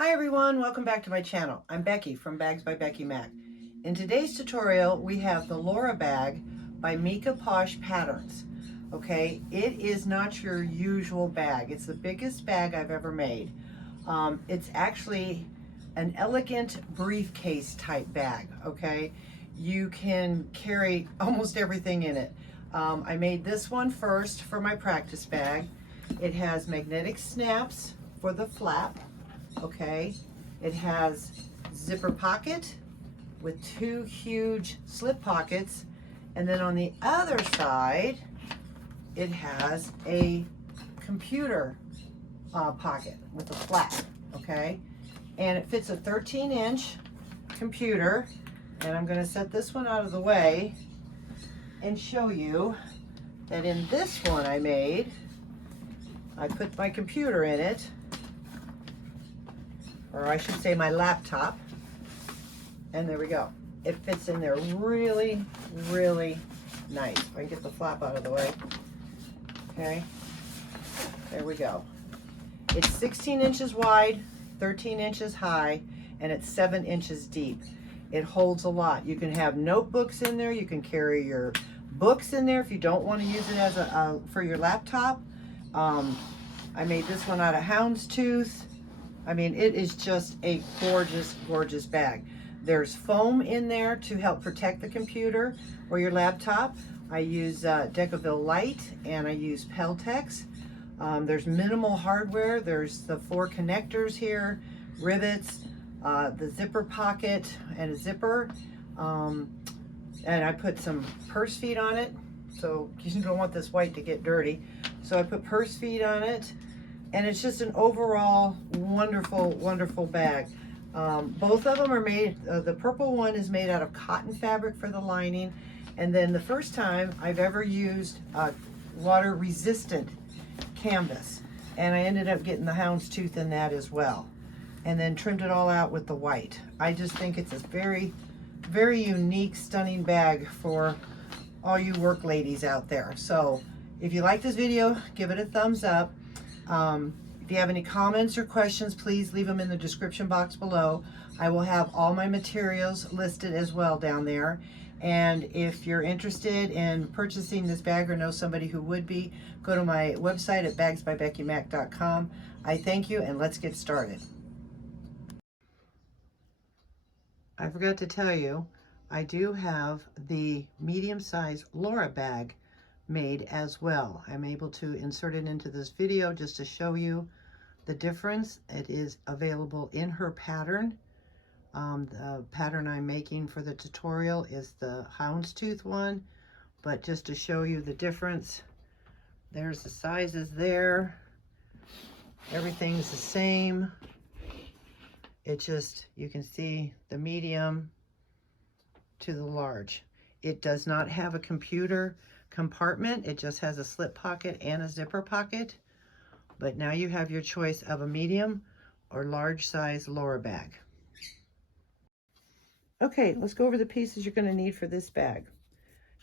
Hi everyone, welcome back to my channel. I'm Becky from Bags by Becky Mac. In today's tutorial, we have the Laura bag by MekaPosh Patterns. Okay, it is not your usual bag. It's the biggest bag I've ever made. It's actually an elegant briefcase type bag, okay? You can carry almost everything in it. I made this one first for my practice bag. It has magnetic snaps for the flap. Okay, it has zipper pocket with two huge slip pockets, and then on the other side it has a computer pocket with a flap. Okay, and it fits a 13-inch computer, and I'm going to set this one out of the way and show you that in this one I put my computer in it, or I should say my laptop, and there we go. It fits in there really, really nice. If I can get the flap out of the way. Okay, there we go. It's 16 inches wide, 13 inches high, and it's 7 inches deep. It holds a lot. You can have notebooks in there. You can carry your books in there if you don't want to use it as for your laptop. I made this one out of houndstooth. I mean, it is just a gorgeous, gorgeous bag. There's foam in there to help protect the computer or your laptop. I use Decaville Light, and I use Peltex. There's minimal hardware. There's the 4 connectors here, rivets, the zipper pocket, and a zipper. And I put some purse feet on it, so you don't want this white to get dirty. So I put purse feet on it. And it's just an overall wonderful, wonderful bag. Both of them are made, the purple one is made out of cotton fabric for the lining. And then the first time I've ever used water resistant canvas. And I ended up getting the houndstooth in that as well. And then trimmed it all out with the white. I just think it's a very, very unique, stunning bag for all you work ladies out there. So if you like this video, give it a thumbs up. If you have any comments or questions, please leave them in the description box below. I will have all my materials listed as well down there. And if you're interested in purchasing this bag or know somebody who would be, go to my website at bagsbybeckymac.com. I thank you, and let's get started. I forgot to tell you, I do have the medium-sized Laura bag made as well. I'm able to insert it into this video just to show you the difference. It is available in her pattern. The pattern I'm making for the tutorial is the houndstooth one, but just to show you the difference, there's the sizes there. Everything's the same. It just, you can see the medium to the large. It does not have a computer compartment. It just has a slip pocket and a zipper pocket. But now you have your choice of a medium or large size Laura bag. Okay, let's go over the pieces you're going to need for this bag.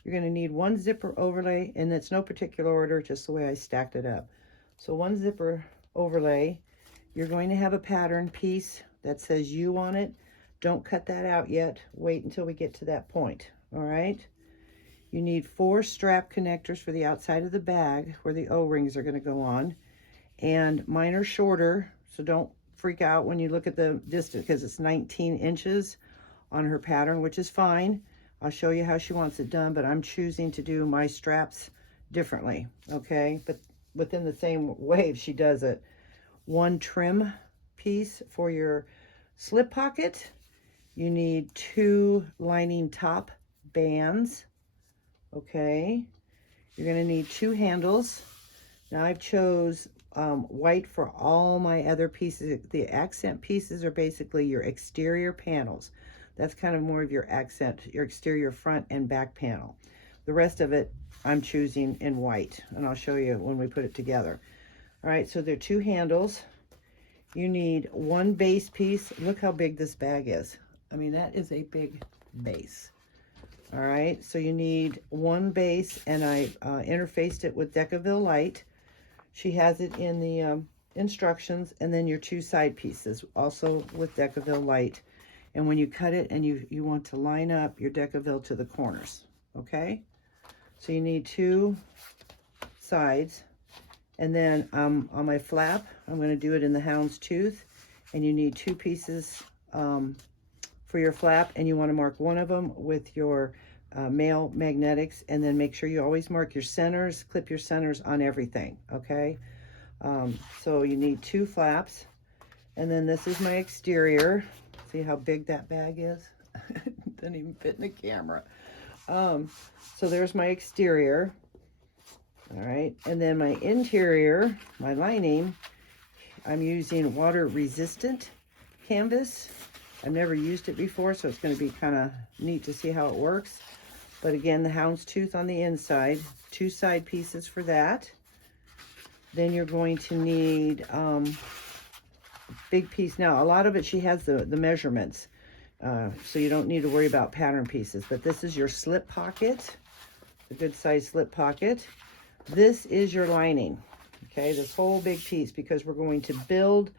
You're going to need one zipper overlay, and it's no particular order, just the way I stacked it up. So one zipper overlay. You're going to have a pattern piece that says "you" on it. Don't cut that out yet. Wait until we get to that point. All right. You need 4 strap connectors for the outside of the bag where the O-rings are going to go on. And mine are shorter, so don't freak out when you look at the distance, because it's 19 inches on her pattern, which is fine. I'll show you how she wants it done, but I'm choosing to do my straps differently, okay? But within the same way she does it. 1 trim piece for your slip pocket. You need 2 lining top bands. Okay, you're going to need 2 handles. Now I've chose white for all my other pieces. The accent pieces are basically your exterior panels. That's kind of more of your accent, your exterior front and back panel. The rest of it I'm choosing in white, and I'll show you when we put it together. All right, so there are 2 handles. You need 1 base piece. Look how big this bag is. I mean, that is a big base. All right, so you need 1 base, and I interfaced it with Decaville Light. She has it in instructions, and then your 2 side pieces, also with Decaville light. And when you cut it and you want to line up your Decaville to the corners, okay? So you need 2 sides. And then on my flap, I'm going to do it in the houndstooth, and you need 2 pieces for your flap, and you want to mark one of them with your male magnetics, and then make sure you always mark your centers, clip your centers on everything, okay? So you need 2 flaps, and then this is my exterior. See how big that bag is? It doesn't even fit in the camera. So there's my exterior. All right, and then my interior, my lining, I'm using water resistant canvas. I've never used it before, so it's going to be kind of neat to see how it works. But again, the houndstooth on the inside, 2 side pieces for that. Then you're going to need a big piece. Now, a lot of it, she has the measurements, so you don't need to worry about pattern pieces. But this is your slip pocket, a good size slip pocket. This is your lining, okay, this whole big piece, because we're going to build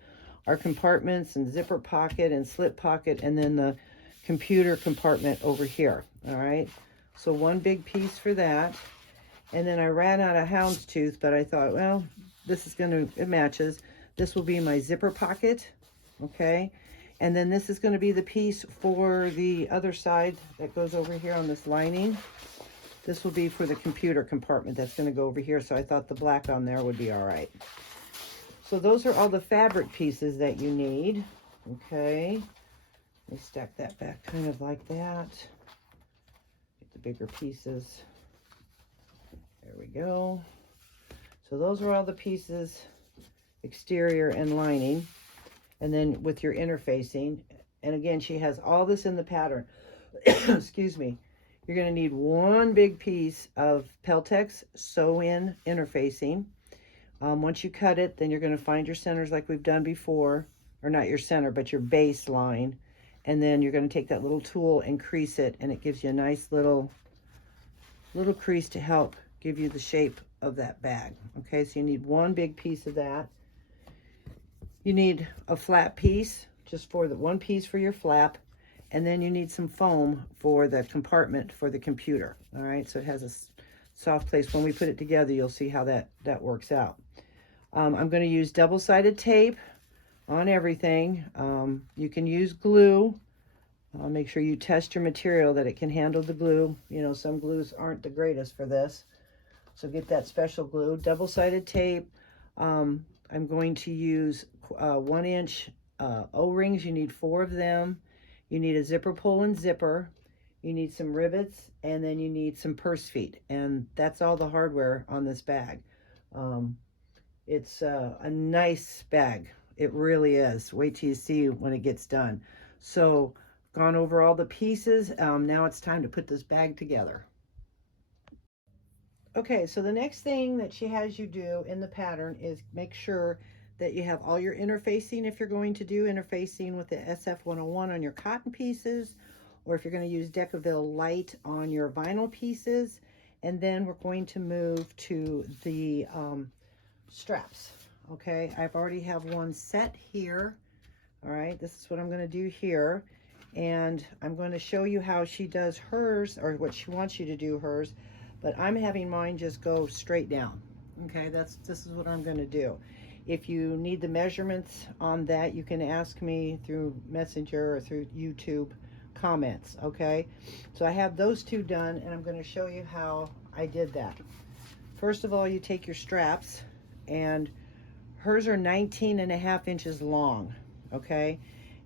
our compartments and zipper pocket and slip pocket, and then the computer compartment over here, all right? So 1 big piece for that. And then I ran out of houndstooth, but I thought, well, this is it matches. This will be my zipper pocket, okay? And then this is going to be the piece for the other side that goes over here on this lining. This will be for the computer compartment that's going to go over here, so I thought the black on there would be all right. So those are all the fabric pieces that you need, okay? Let me stack that back kind of like that. Get the bigger pieces. There we go. So those are all the pieces, exterior and lining, and then with your interfacing. And again, she has all this in the pattern. Excuse me. You're going to need 1 big piece of Peltex sew-in interfacing. Once you cut it, then you're going to find your centers like we've done before, or not your center, but your baseline. And then you're going to take that little tool and crease it, and it gives you a nice little crease to help give you the shape of that bag. Okay, so you need 1 big piece of that. You need a flat piece, just for the 1 piece for your flap. And then you need some foam for the compartment for the computer. All right, so it has a soft place. When we put it together, you'll see how that works out. I'm going to use double-sided tape on everything. You can use glue. Make sure you test your material that it can handle the glue. You know, some glues aren't the greatest for this. So get that special glue. Double-sided tape. I'm going to use 1-inch O-rings. You need 4 of them. You need a zipper pull and zipper. You need some rivets, and then you need some purse feet. And that's all the hardware on this bag. It's a nice bag. It really is. Wait till you see when it gets done. So, gone over all the pieces. Now it's time to put this bag together. Okay, so the next thing that she has you do in the pattern is make sure that you have all your interfacing, if you're going to do interfacing with the SF101 on your cotton pieces, or if you're going to use Decaville light on your vinyl pieces. And then we're going to move to the straps. Okay, I've already have one set here. All right, this is what I'm going to do here. And I'm going to show you how she does hers, or what she wants you to do hers, but I'm having mine just go straight down. Okay, this is what I'm going to do. If you need the measurements on that, you can ask me through Messenger or through YouTube comments, okay? So I have those 2 done, and I'm going to show you how I did that. First of all, you take your straps, and hers are 19.5 inches long, okay?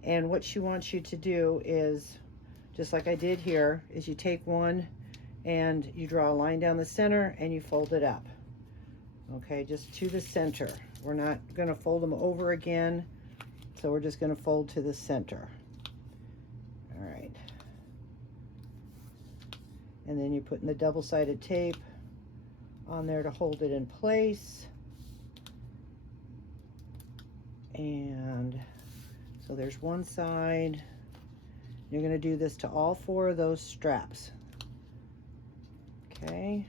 And what she wants you to do is, just like I did here, is you take one and you draw a line down the center and you fold it up. Okay, just to the center. We're not going to fold them over again, so we're just going to fold to the center. All right. And then you put in the double-sided tape on there to hold it in place. And so there's one side. You're going to do this to all 4 of those straps. Okay.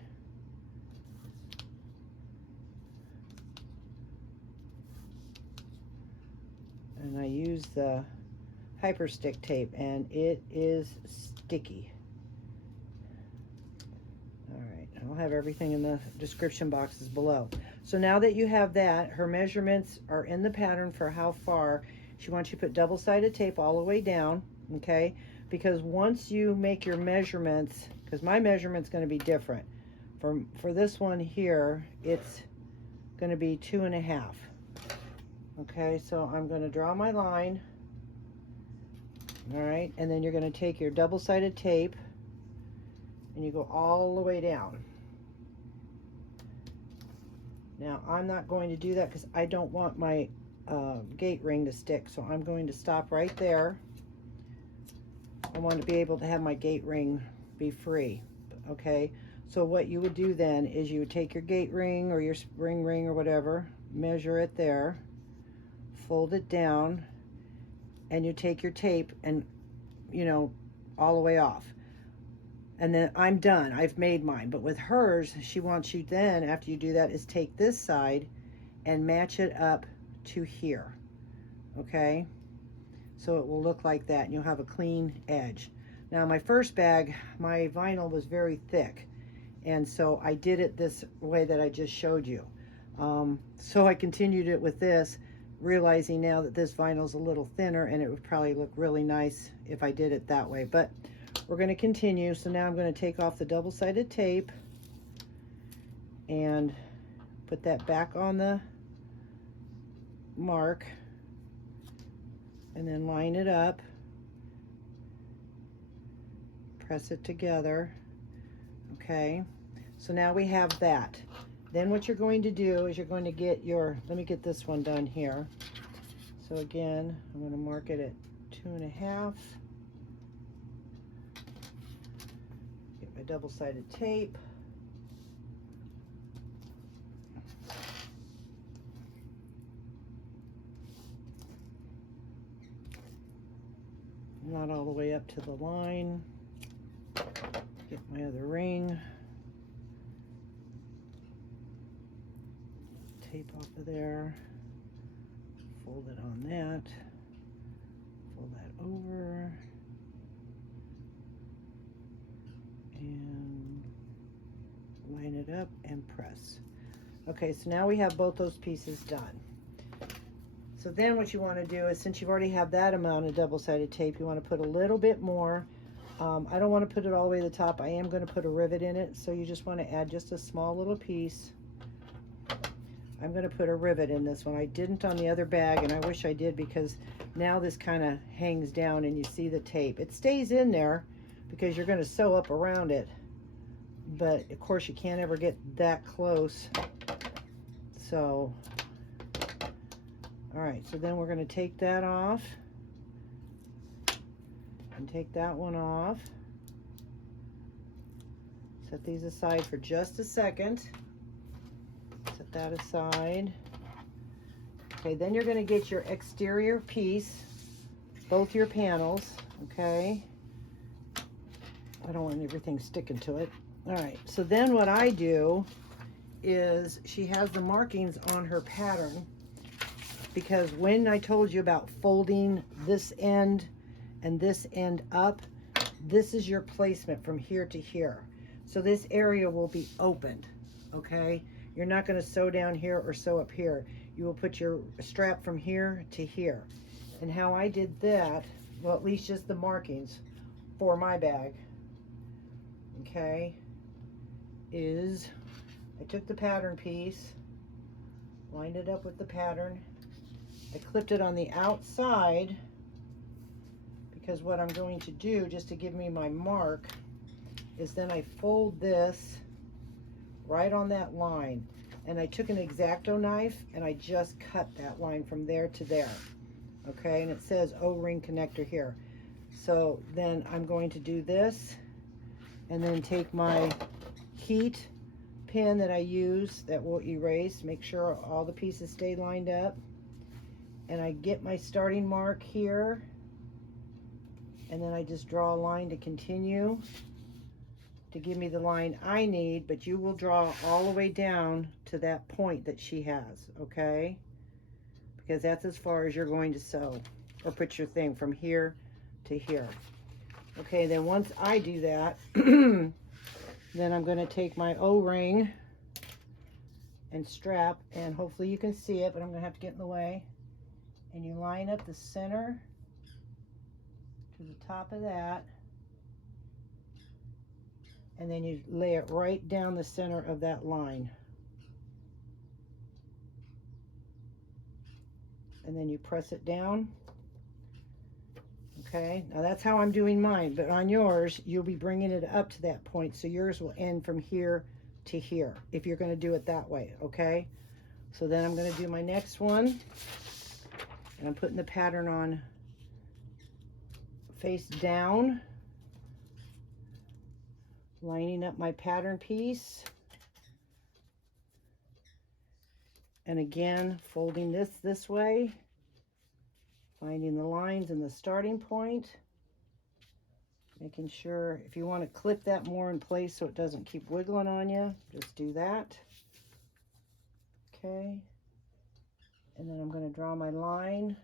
and I use the hyper stick tape, and it is sticky. All right, I'll have everything in the description boxes below. So now that you have that, her measurements are in the pattern for how far. She wants you to put double-sided tape all the way down, okay? Because once you make your measurements, because my measurement's going to be different. For this one here, it's going to be 2.5. Okay, so I'm going to draw my line. All right, and then you're going to take your double-sided tape and you go all the way down. Now, I'm not going to do that because I don't want my gate ring to stick, so I'm going to stop right there. I want to be able to have my gate ring be free, okay? So what you would do then is you would take your gate ring or your spring ring or whatever, measure it there, fold it down, and you take your tape and, you know, all the way off. And then I'm done. I've made mine. But with hers, she wants you then, after you do that, is take this side and match it up to here. Okay? So it will look like that, and you'll have a clean edge. Now, my first bag, my vinyl was very thick, and so I did it this way that I just showed you. So I continued it with this, realizing now that this vinyl is a little thinner, and it would probably look really nice if I did it that way. But we're going to continue. So now I'm going to take off the double-sided tape and put that back on the mark, and then line it up, press it together. Okay, so now we have that. Then what you're going to do is you're going to get your, let me get this one done here. So again, I'm going to mark it at 2.5. Get my double-sided tape. Not all the way up to the line. Get my other ring. Tape off of there. Fold it on that. Fold that over. And line it up and press. Okay, so now we have both those pieces done. So then what you want to do is, since you already have that amount of double-sided tape, you want to put a little bit more. I don't want to put it all the way to the top. I am going to put a rivet in it, so you just want to add just a small little piece. I'm going to put a rivet in this one. I didn't on the other bag, and I wish I did, because now this kind of hangs down and you see the tape. It stays in there because you're going to sew up around it, but of course you can't ever get that close. So all right, so then we're going to take that off and take that one off. Set these aside for just a second. Set that aside. Okay, then you're going to get your exterior piece, both your panels, okay? I don't want everything sticking to it. All right, so then what I do is, she has the markings on her pattern, because when I told you about folding this end and this end up, this is your placement from here to here. So this area will be opened, okay? You're not going to sew down here or sew up here. You will put your strap from here to here. And how I did that, well, at least just the markings for my bag, okay, is I took the pattern piece, lined it up with the pattern. I clipped it on the outside, because what I'm going to do, just to give me my mark, is then I fold this right on that line, and I took an X-Acto knife and I just cut that line from there to there, okay? And it says O-ring connector here. So then I'm going to do this, and then take my heat pin that I use that will erase, make sure all the pieces stay lined up, and I get my starting mark here, and then I just draw a line to continue to give me the line I need, but you will draw all the way down to that point that she has, okay? because that's as far as you're going to sew or put your thing from here to here. Okay, then once I do that, then I'm going to take my O-ring and strap, and hopefully you can see it, but I'm going to have to get in the way. And you line up the center to the top of that, and then you lay it right down the center of that line. And then you press it down. Okay, now that's how I'm doing mine, but on yours, you'll be bringing it up to that point, so yours will end from here to here, if you're gonna do it that way, okay? So then I'm gonna do my next one, and I'm putting the pattern on face down, lining up my pattern piece, and again, folding this way, finding the lines and the starting point, making sure if you want to clip that more in place so it doesn't keep wiggling on you, just do that. Okay, and then I'm going to draw my line.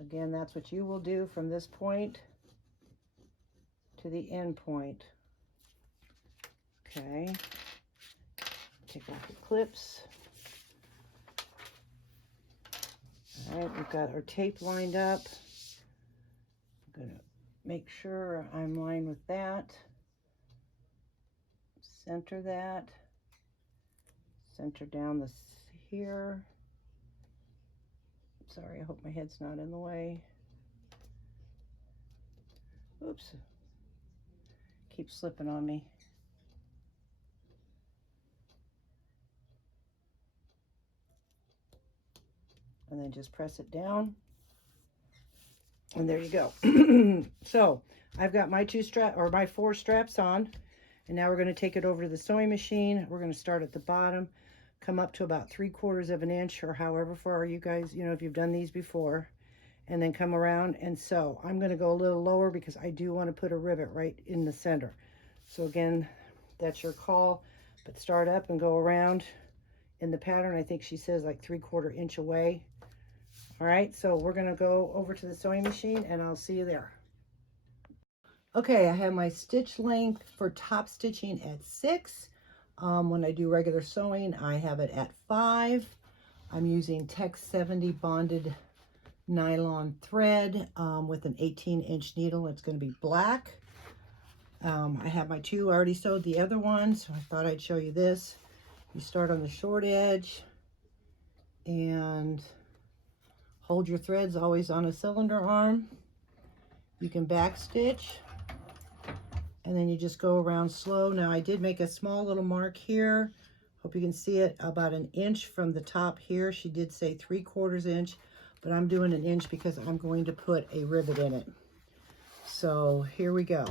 Again, that's what you will do from this point to the end point. Okay, take off the clips. All right, we've got our tape lined up. I'm going to make sure I'm lined with that. Center that. Center down this here. Sorry, I hope my head's not in the way. Oops. Keeps slipping on me. And then just press it down. And there you go. So I've got my my 4 straps on, and now we're going to take it over to the sewing machine. We're going to start at the bottom, come up to about 3/4 of an inch, or however far you guys, you know, if you've done these before, and then come around and sew. I'm going to go a little lower because I do want to put a rivet right in the center. So again, that's your call, but start up and go around in the pattern. I think she says like 3/4 inch away. All right, so we're going to go over to the sewing machine, and I'll see you there. Okay, I have my stitch length for top stitching at 6. When I do regular sewing, I have it at 5. I'm using Tex 70 bonded nylon thread with an 18-inch needle. It's going to be black. I have my 2 already sewed the other one, so I thought I'd show you this. You start on the short edge and hold your threads always on a cylinder arm. You can back stitch, and then you just go around slow. Now I did make a small little mark here. Hope you can see it, about 1 inch from the top here. She did say 3/4 inch, but I'm doing 1 inch because I'm going to put a rivet in it. So here we go.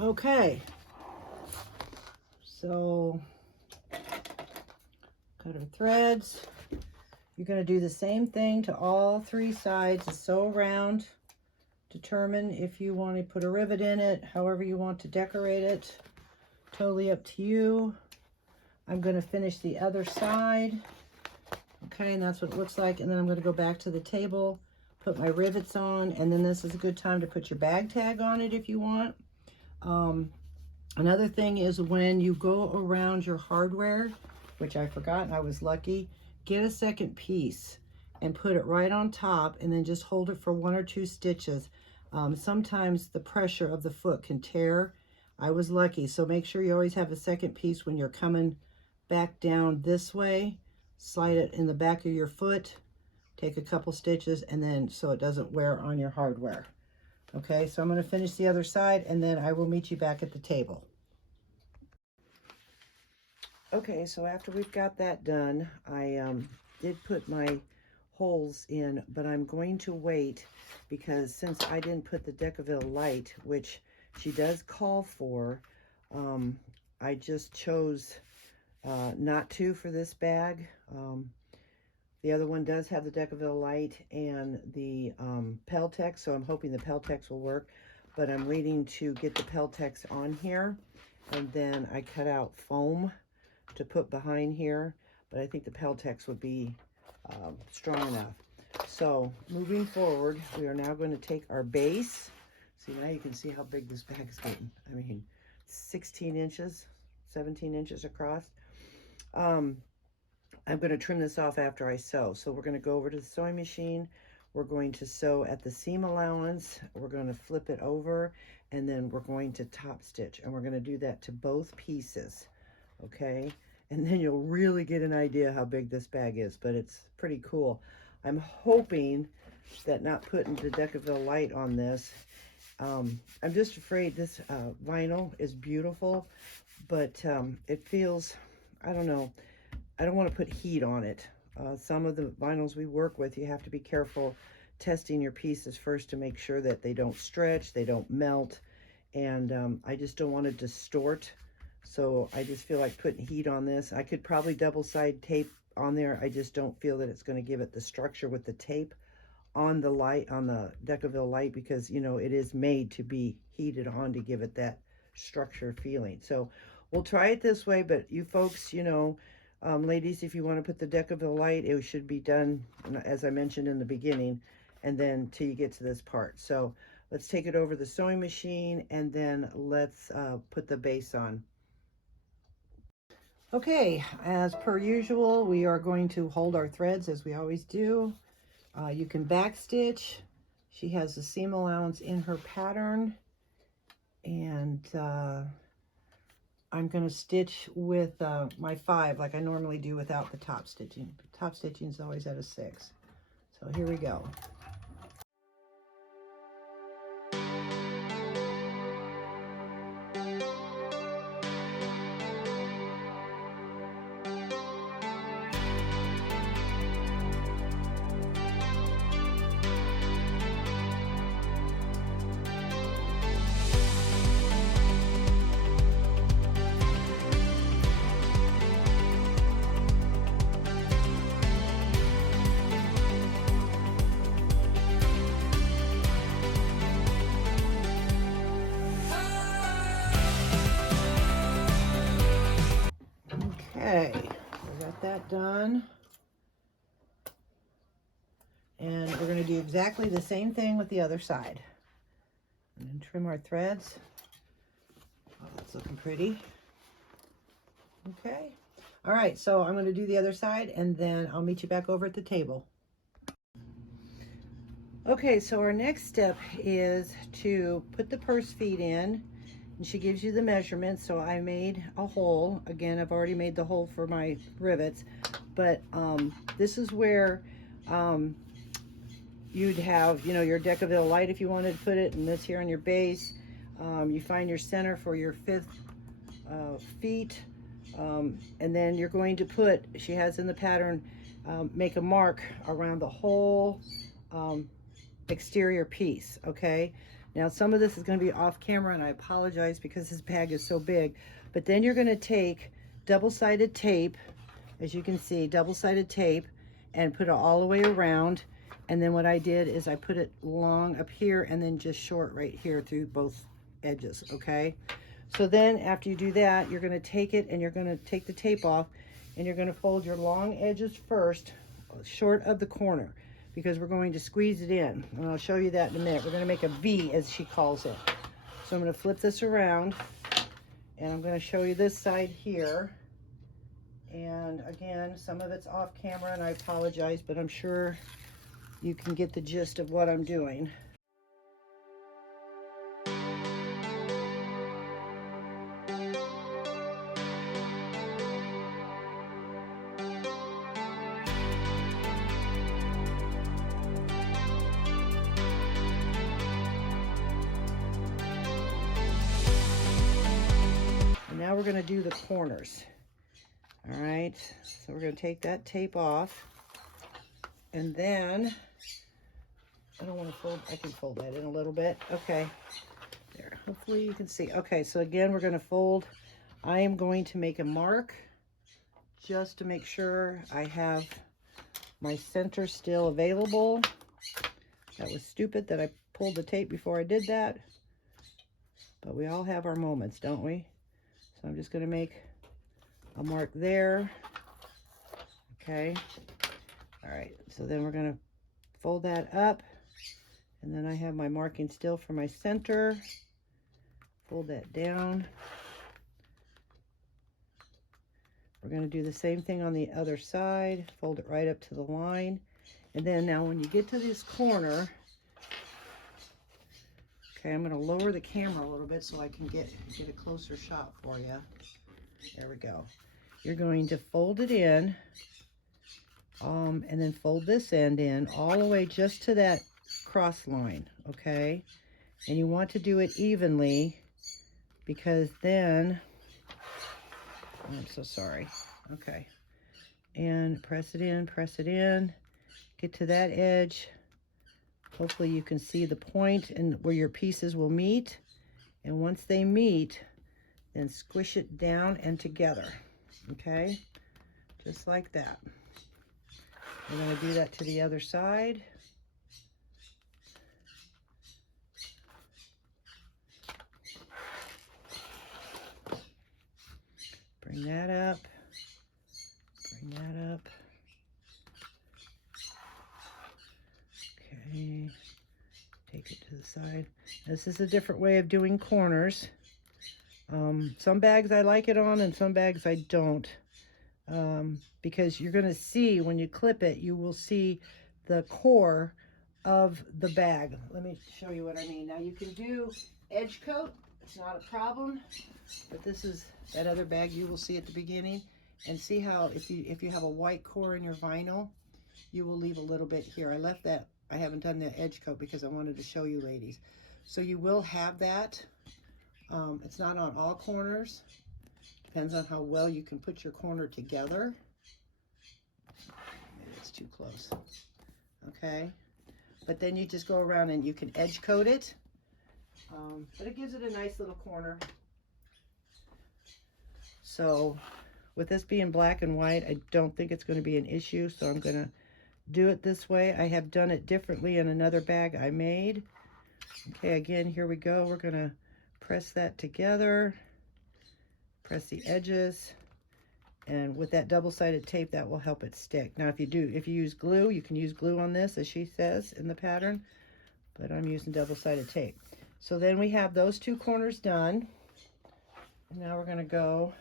Okay, so cut our threads. You're going to do the same thing to all 3 sides. Sew around. Determine if you want to put a rivet in it, however you want to decorate it. Totally up to you. I'm going to finish the other side. Okay, and that's what it looks like. And then I'm going to go back to the table, put my rivets on, and then this is a good time to put your bag tag on it if you want. Another thing is when you go around your hardware, which I forgot and I was lucky, get a second piece and put it right on top and then just hold it for 1 or 2 stitches. Sometimes the pressure of the foot can tear. I was lucky, so make sure you always have a second piece when you're coming back down this way. Slide it in the back of your foot, take a couple stitches, and then so it doesn't wear on your hardware. Okay, so I'm going to finish the other side and then I will meet you back at the table. Okay, so after we've got that done, I did put my holes in, but I'm going to wait because since I didn't put the Decaville light, which she does call for, I just chose not to for this bag. The other one does have the Decaville light and the Peltex, so I'm hoping the Peltex will work, but I'm waiting to get the Peltex on here, and then I cut out foam to put behind here, but I think the Peltex would be strong enough. So moving forward, we are now going to take our base. See, now you can see how big this bag is getting. I mean, 16 inches, 17 inches across. I'm going to trim this off after I sew. So we're going to go over to the sewing machine. We're going to sew at the seam allowance. We're going to flip it over, and then we're going to top stitch. And we're going to do that to both pieces. Okay, and then you'll really get an idea how big this bag is, but it's pretty cool. I'm hoping that not putting the Decaville light on this, I'm just afraid this vinyl is beautiful, but it feels, I don't know, I don't want to put heat on it. Some of the vinyls we work with, you have to be careful testing your pieces first to make sure that they don't stretch, they don't melt, and I just don't want to distort. So I just feel like putting heat on this. I could probably double side tape on there. I just don't feel that it's going to give it the structure with the tape on the light, on the Decaville light, because, you know, it is made to be heated on to give it that structure feeling. So we'll try it this way, but you folks, you know, ladies, if you want to put the Decaville light, it should be done, as I mentioned in the beginning, and then till you get to this part. So let's take it over the sewing machine, and then let's put the base on. Okay, as per usual, we are going to hold our threads as we always do. You can back stitch. She has the seam allowance in her pattern, and I'm going to stitch with my 5 like I normally do without the top stitching. Top stitching is always at a 6. So here we go. Okay, we got that done. And we're going to do exactly the same thing with the other side. And then trim our threads. Oh, that's looking pretty. Okay. All right, so I'm going to do the other side, and then I'll meet you back over at the table. Okay, so our next step is to put the purse feet in. And she gives you the measurements. So I made a hole. Again, I've already made the hole for my rivets, but this is where you'd have, you know, your Decaville light if you wanted to put it, and this here on your base. You find your center for your 5th feet, and then you're going to put, she has in the pattern, make a mark around the whole exterior piece. Okay, Now some of this is going to be off camera, and I apologize because this bag is so big. But then you're going to take double-sided tape, as you can see, double-sided tape, and put it all the way around. And then what I did is I put it long up here and then just short right here through both edges, okay? So then after you do that, you're going to take it and you're going to take the tape off, and you're going to fold your long edges first, short of the corner, because we're going to squeeze it in. And I'll show you that in a minute. We're going to make a V, as she calls it. So I'm going to flip this around, and I'm going to show you this side here. And again, some of it's off camera, and I apologize, but I'm sure you can get the gist of what I'm doing. And now we're going to do the corners. All right, so we're going to take that tape off, and then I don't want to fold, I can fold that in a little bit. Okay, there, hopefully you can see. Okay, so again, we're going to fold. I am going to make a mark just to make sure I have my center still available. That was stupid that I pulled the tape before I did that, but we all have our moments, don't we? So I'm just going to make a mark there. Okay, all right, so then we're going to fold that up, and then I have my marking still for my center. Fold that down. We're going to do the same thing on the other side. Fold it right up to the line, and then now when you get to this corner, okay, I'm going to lower the camera a little bit so I can get a closer shot for you. There we go. You're going to fold it in, and then fold this end in all the way just to that cross line, okay? And you want to do it evenly, because then, oh, I'm so sorry. Okay. And press it in, get to that edge. Hopefully you can see the point and where your pieces will meet. And once they meet, then squish it down and together, okay? Just like that. I'm going to do that to the other side. Bring that up, bring that up. Okay, take it to the side. This is a different way of doing corners. Some bags I like it on, and some bags I don't. Because you're going to see when you clip it, you will see the core of the bag. Let me show you what I mean. Now you can do edge coat, it's not a problem, but this is that other bag you will see at the beginning, and see how if you have a white core in your vinyl, you will leave a little bit here. I left that, I haven't done the edge coat because I wanted to show you ladies. So you will have that. It's not on all corners. Depends on how well you can put your corner together. Maybe it's too close. Okay. But then you just go around and you can edge coat it. But it gives it a nice little corner. So with this being black and white, I don't think it's going to be an issue. So I'm going to do it this way. I have done it differently in another bag I made. Okay, again, here we go. We're going to press that together. Press the edges, and with that double-sided tape, that will help it stick. Now, if you use glue, you can use glue on this, as she says in the pattern, but I'm using double-sided tape. So then we have those two corners done. Now we're going to go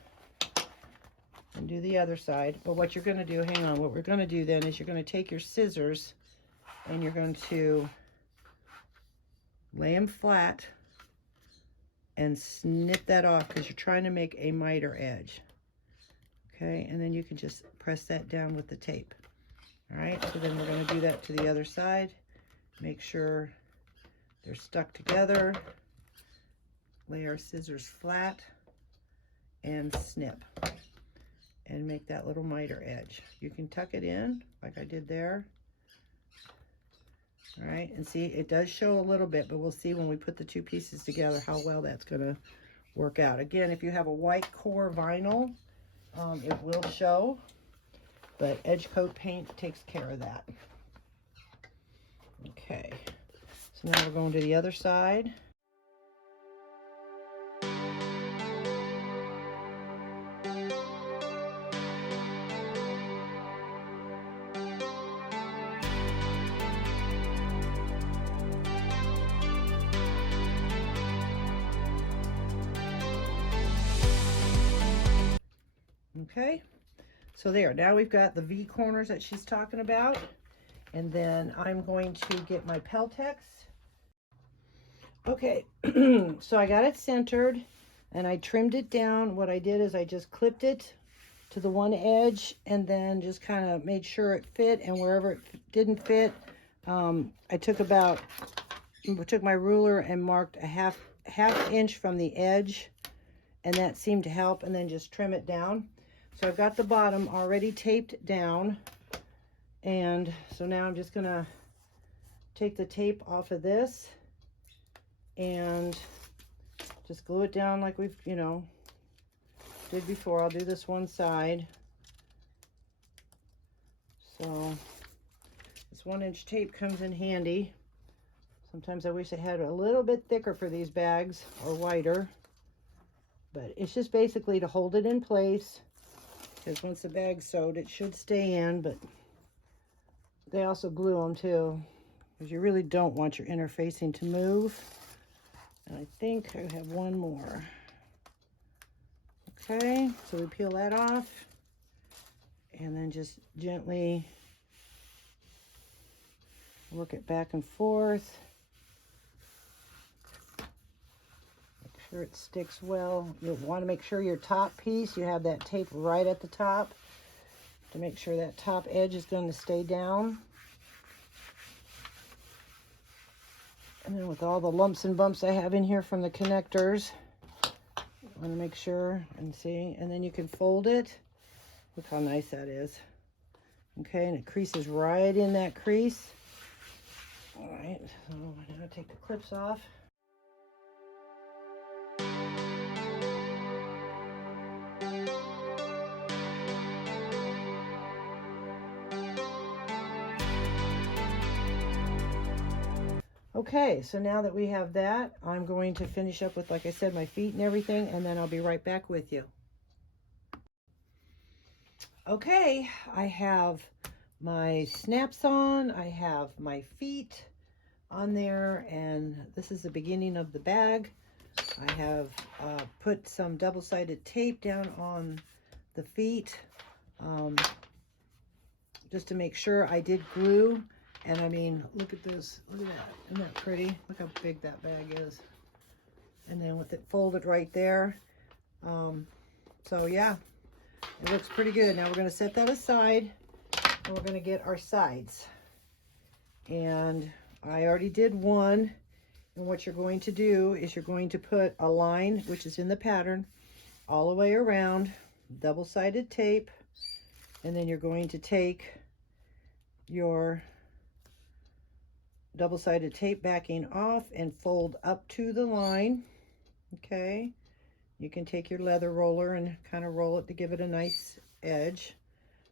and do the other side. But what you're going to do, hang on, what we're going to do then is you're going to take your scissors and you're going to lay them flat and snip that off, because you're trying to make a miter edge. Okay, and then you can just press that down with the tape. All right, so then we're going to do that to the other side. Make sure they're stuck together. Lay our scissors flat and snip and make that little miter edge. You can tuck it in like I did there. All right, and see, it does show a little bit, but we'll see when we put the two pieces together how well that's going to work out. Again, if you have a white core vinyl, it will show, but edge coat paint takes care of that. Okay, so now we're going to the other side. Okay, so there, now we've got the V corners that she's talking about. And then I'm going to get my Peltex. Okay, so I got it centered and I trimmed it down. What I did is I just clipped it to the one edge and then just kind of made sure it fit, and wherever it didn't fit, I took my ruler and marked a half inch from the edge, and that seemed to help, and then just trim it down. So I've got the bottom already taped down, and so now I'm just gonna take the tape off of this and just glue it down like we've, you know, did before. I'll do this one side. So this 1-inch tape comes in handy. Sometimes I wish I had a little bit thicker for these bags, or wider, but it's just basically to hold it in place, because once the bag's sewed, it should stay in. But they also glue them too, because you really don't want your interfacing to move. And I think I have one more. Okay, so we peel that off and then just gently work it back and forth. Make sure it sticks well. You'll want to make sure your top piece, you have that tape right at the top to make sure that top edge is going to stay down. And then with all the lumps and bumps I have in here from the connectors, I want to make sure and see. And then you can fold it. Look how nice that is. Okay, and it creases right in that crease. All right, so now take the clips off. Okay, so now that we have that, I'm going to finish up with, like I said, my feet and everything, and then I'll be right back with you. Okay, I have my snaps on, I have my feet on there, and this is the beginning of the bag. I have put some double-sided tape down on the feet, just to make sure. I did glue. And I mean, look at this, look at that, isn't that pretty? Look how big that bag is. And then with it folded right there. So yeah, it looks pretty good. Now we're gonna set that aside and we're gonna get our sides. And I already did one. And what you're going to do is you're going to put a line, which is in the pattern, all the way around, double-sided tape. And then you're going to take your double-sided tape backing off and fold up to the line. Okay, you can take your leather roller and kind of roll it to give it a nice edge.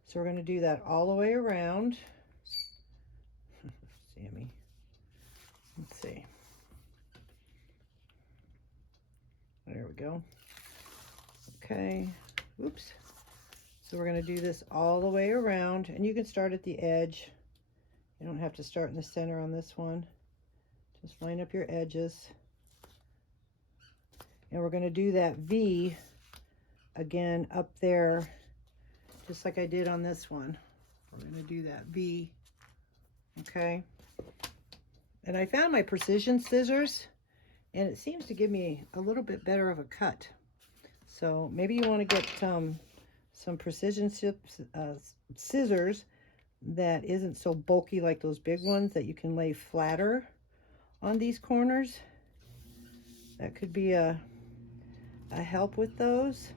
So we're going to do that all the way around. Sammy, let's see, there we go. Okay, oops. So we're going to do this all the way around, and you can start at the edge. You don't have to start in the center on this one. Just line up your edges. And we're going to do that V again up there, just like I did on this one. We're going to do that V. Okay. And I found my precision scissors, and it seems to give me a little bit better of a cut. So maybe you want to get some precision scissors that isn't so bulky like those big ones, that you can lay flatter on these corners. That could be a help with those.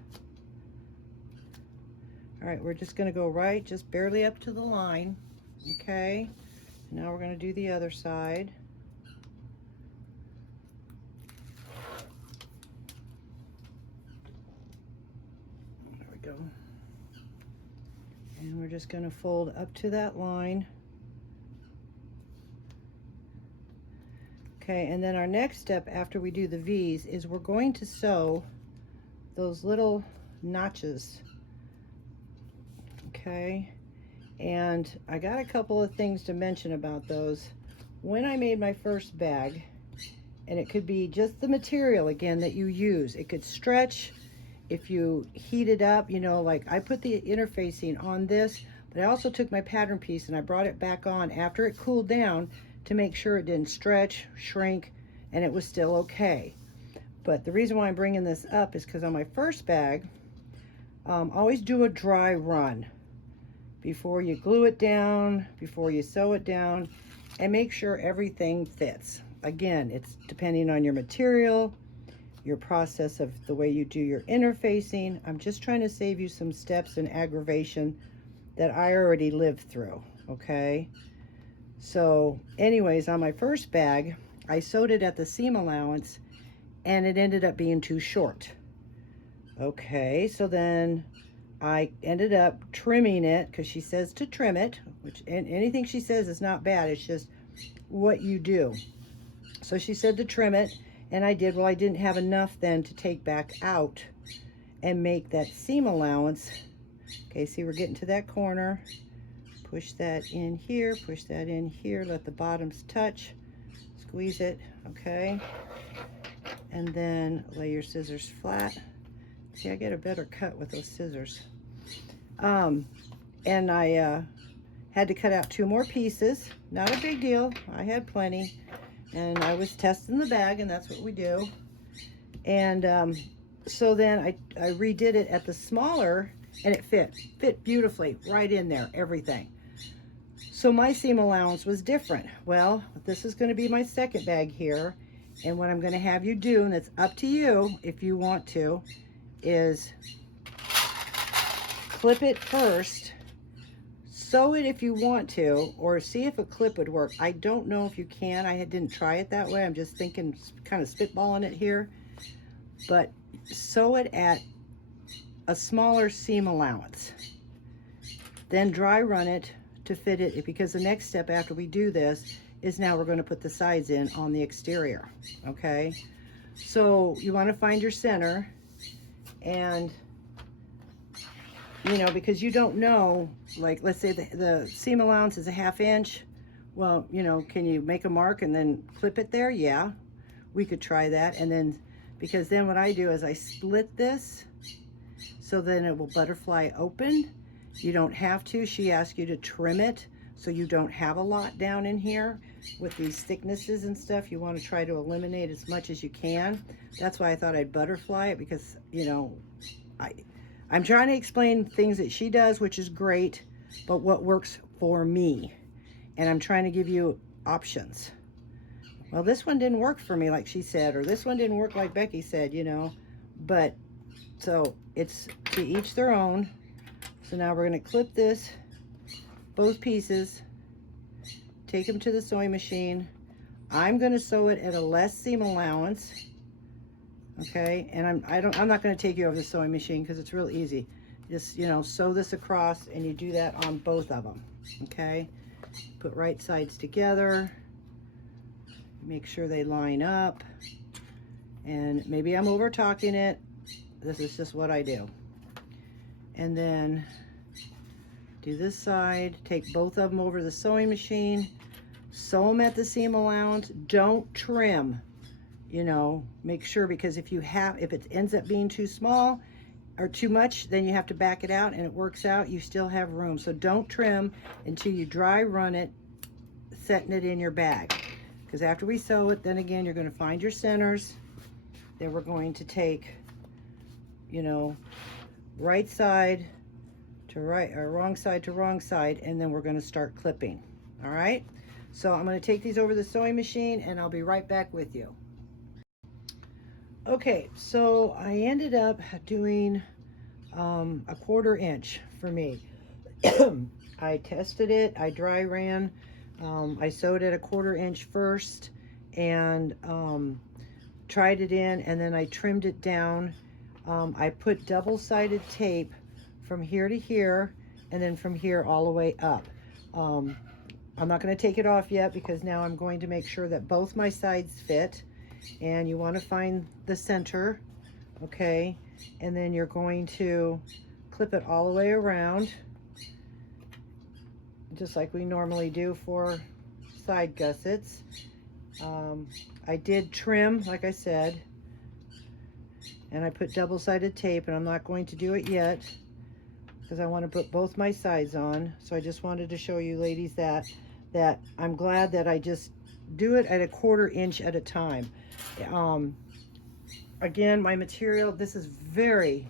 All right, we're just going to go right just barely up to the line. Okay, Now we're going to do the other side. There we go. And we're just going to fold up to that line. Okay, and then our next step after we do the V's is we're going to sew those little notches. Okay, and I got a couple of things to mention about those. When I made my first bag, and it could be just the material again that you use, it could stretch if you heat it up, you know, like I put the interfacing on this, but I also took my pattern piece and I brought it back on after it cooled down to make sure it didn't stretch, shrink, and it was still okay. But the reason why I'm bringing this up is because on my first bag, always do a dry run before you glue it down, before you sew it down, and make sure everything fits. Again, it's depending on your material, your process of the way you do your interfacing. I'm just trying to save you some steps and aggravation that I already lived through, okay? So anyways, on my first bag, I sewed it at the seam allowance and it ended up being too short. Okay, so then I ended up trimming it because she says to trim it, which, and anything she says is not bad, it's just what you do. So she said to trim it, and I did. Well, I didn't have enough then to take back out and make that seam allowance. Okay, see, we're getting to that corner. Push that in here, push that in here, let the bottoms touch, squeeze it, okay? And then lay your scissors flat. See, I get a better cut with those scissors. And I had to cut out 2 more pieces. Not a big deal, I had plenty. And I was testing the bag, and that's what we do. And so then I redid it at the smaller, and it fit beautifully right in there, everything. So my seam allowance was different. Well, this is going to be my second bag here, and what I'm going to have you do, and it's up to you if you want to, is clip it first, sew it if you want to, or see if a clip would work. I don't know if you can. I didn't try it that way. I'm just thinking, kind of spitballing it here. But sew it at a smaller seam allowance. Then dry run it to fit it, because the next step after we do this is now we're going to put the sides in on the exterior. Okay, so you want to find your center, and you know, because you don't know, like let's say the seam allowance is a 1/2 inch. Well, you know, can you make a mark and then clip it there? Yeah, we could try that. And then, because then what I do is I split this so then it will butterfly open. You don't have to. She asked you to trim it so you don't have a lot down in here with these thicknesses and stuff. You want to try to eliminate as much as you can. That's why I thought I'd butterfly it, because, you know, I'm trying to explain things that she does, which is great, but what works for me. And I'm trying to give you options. Well, this one didn't work for me like she said, or this one didn't work like Becky said, you know. But, so it's to each their own. So now we're going to clip this, both pieces, take them to the sewing machine. I'm going to sew it at a less seam allowance. Okay, and I'm not going to take you over the sewing machine because it's real easy. Just, you know, sew this across, and you do that on both of them. Okay, put right sides together, make sure they line up, and maybe I'm over talking it. This is just what I do. And then do this side, take both of them over the sewing machine, sew them at the seam allowance. Don't trim. You know, make sure, because if it ends up being too small or too much, then you have to back it out and it works out. You still have room. So don't trim until you dry run it, setting it in your bag. Because after we sew it, then again, you're going to find your centers. Then we're going to take, you know, right side to right, or wrong side to wrong side, and then we're going to start clipping. All right. So I'm going to take these over the sewing machine, and I'll be right back with you. Okay, so I ended up doing a 1/4 inch for me. I tested it, I dry ran I sewed at a 1/4 inch first and tried it in, and then I trimmed it down. I put double-sided tape from here to here, and then from here all the way up. I'm not going to take it off yet because now I'm going to make sure that both my sides fit, and you want to find the center, okay? And then you're going to clip it all the way around, just like we normally do for side gussets. I did trim, like I said, and I put double-sided tape, and I'm not going to do it yet because I want to put both my sides on. So I just wanted to show you ladies that I'm glad that I just do it at a 1/4 inch at a time. Again, my material, this is very,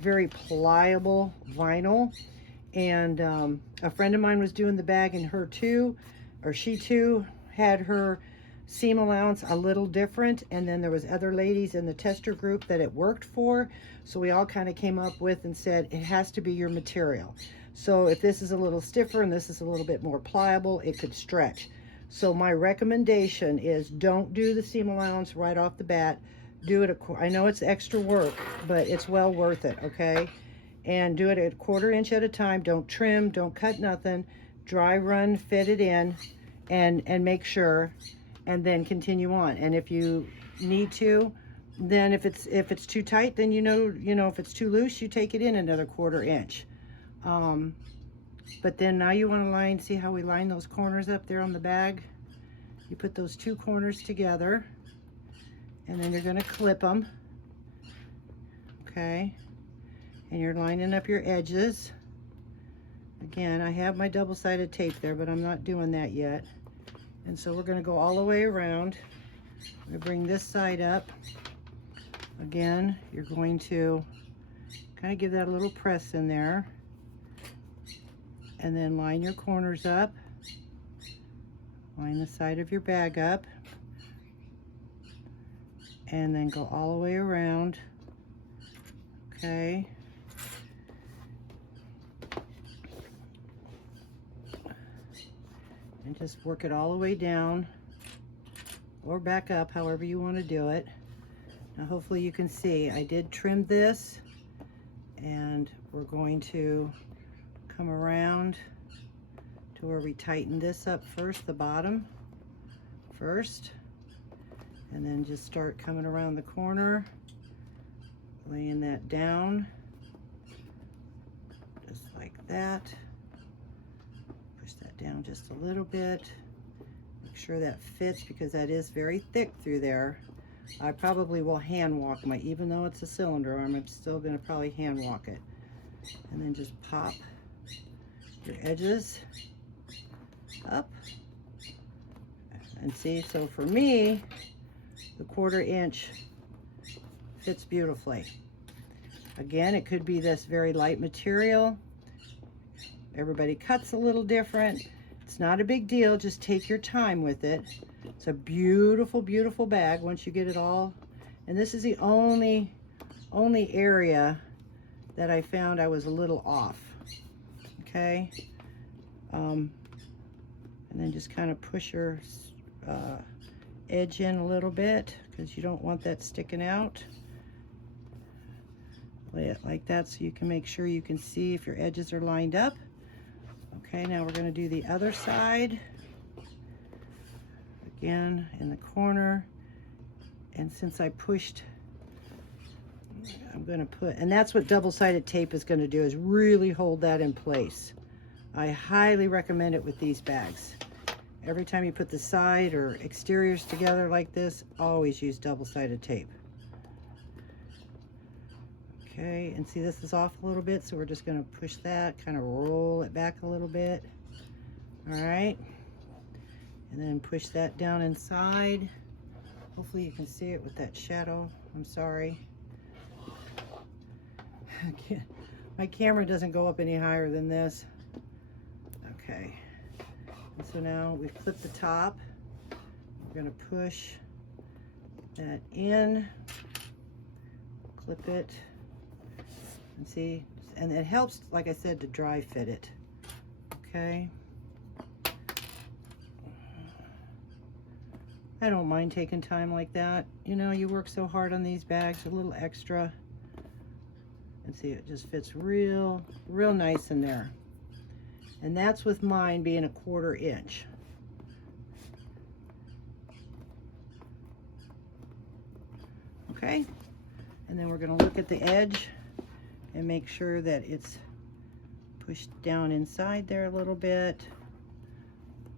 very pliable vinyl, and a friend of mine was doing the bag, and she too had her seam allowance a little different, and then there was other ladies in the tester group that it worked for, so we all kind of came up with and said it has to be your material. So if this is a little stiffer and this is a little bit more pliable, it could stretch. So my recommendation is don't do the seam allowance right off the bat. Do it, I know it's extra work, but it's well worth it, okay? And do it at 1/4 inch at a time. Don't trim, don't cut nothing. Dry run, fit it in, and make sure, and then continue on. And if you need to, then if it's too tight, then you know if it's too loose, you take it in another 1/4 inch. But then now you want to line, see how we line those corners up there on the bag? You put those two corners together, and then you're going to clip them, okay? And you're lining up your edges. Again, I have my double-sided tape there, but I'm not doing that yet. And so we're going to go all the way around. I'm going to bring this side up. Again, you're going to kind of give that a little press in there, and then line your corners up. Line the side of your bag up, and then go all the way around, okay? And just work it all the way down or back up, however you want to do it. Now hopefully you can see I did trim this, and we're going to come around to where we tighten this up first, the bottom first, and then just start coming around the corner, laying that down just like that. Push that down just a little bit, make sure that fits because that is very thick through there. I probably will hand walk my, even though it's a cylinder arm, I'm still going to probably hand walk it. And then just pop your edges up, and see, so for me the 1/4 inch fits beautifully. Again, it could be this very light material. Everybody cuts a little different. It's not a big deal, just take your time with it. It's a beautiful, beautiful bag once you get it all. And this is the only area that I found I was a little off, okay? And then just kind of push your edge in a little bit because you don't want that sticking out. Lay it like that so you can make sure you can see if your edges are lined up. Okay, now we're going to do the other side. Again, in the corner. And since I pushed, I'm going to put, and that's what double-sided tape is going to do, is really hold that in place. I highly recommend it with these bags. Every time you put the side or exteriors together like this, always use double-sided tape. Okay, and see this is off a little bit, so we're just going to push that, kind of roll it back a little bit. All right, and then push that down inside. Hopefully you can see it with that shadow. I'm sorry. My camera doesn't go up any higher than this. Okay, and so now we've clipped the top. We're going to push that in, clip it, and see, and it helps, like I said, to dry fit it. Okay, I don't mind taking time like that. You know, you work so hard on these bags, a little extra. And see, it just fits real nice in there. And that's with mine being 1/4 inch. Okay, and then we're going to look at the edge and make sure that it's pushed down inside there a little bit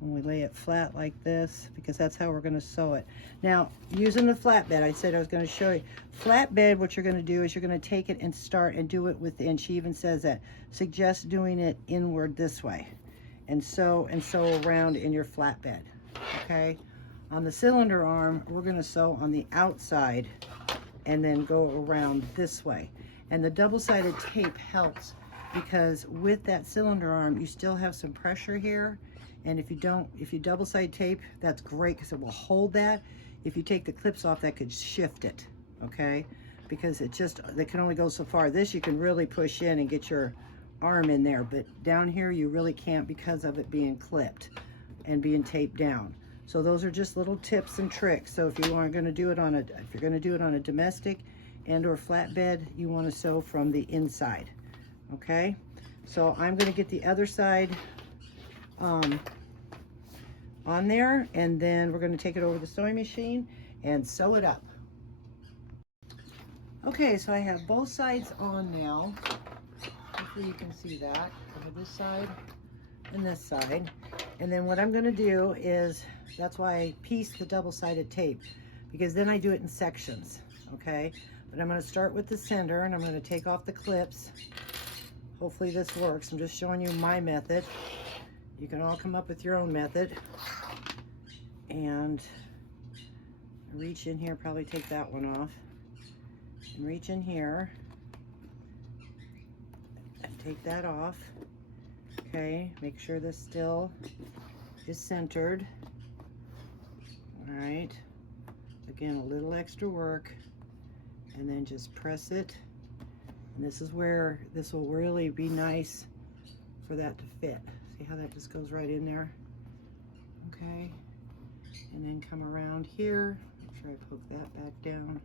when we lay it flat like this, because that's how we're going to sew it. Now, using the flatbed, I said I was going to show you. Flatbed, what you're going to do is you're going to take it and start and do it within. She even says that. Suggest doing it inward this way and sew around in your flatbed. Okay? On the cylinder arm, we're going to sew on the outside and then go around this way. And the double-sided tape helps because with that cylinder arm, you still have some pressure here. And if you double-sided tape, that's great because it will hold that. If you take the clips off, that could shift it, okay? Because they can only go so far. This you can really push in and get your arm in there, but down here you really can't because of it being clipped and being taped down. So those are just little tips and tricks. So if you are going to do it on if you're going to do it on a domestic and or flatbed, you want to sew from the inside, okay? So I'm going to get the other side on there, and then we're going to take it over the sewing machine and sew it up. Okay, so I have both sides on now. Hopefully you can see that over this side and this side. And then what I'm going to do is, that's why I piece the double-sided tape, because then I do it in sections, okay? But I'm going to start with the center, and I'm going to take off the clips. Hopefully this works. I'm just showing you my method. You can all come up with your own method. And reach in here, probably take that one off. And reach in here and take that off. Okay, make sure this still is centered. All right, again, a little extra work, and then just press it. And this is where this will really be nice for that to fit. See how that just goes right in there? Okay, and then come around here. Make sure I poke that back down.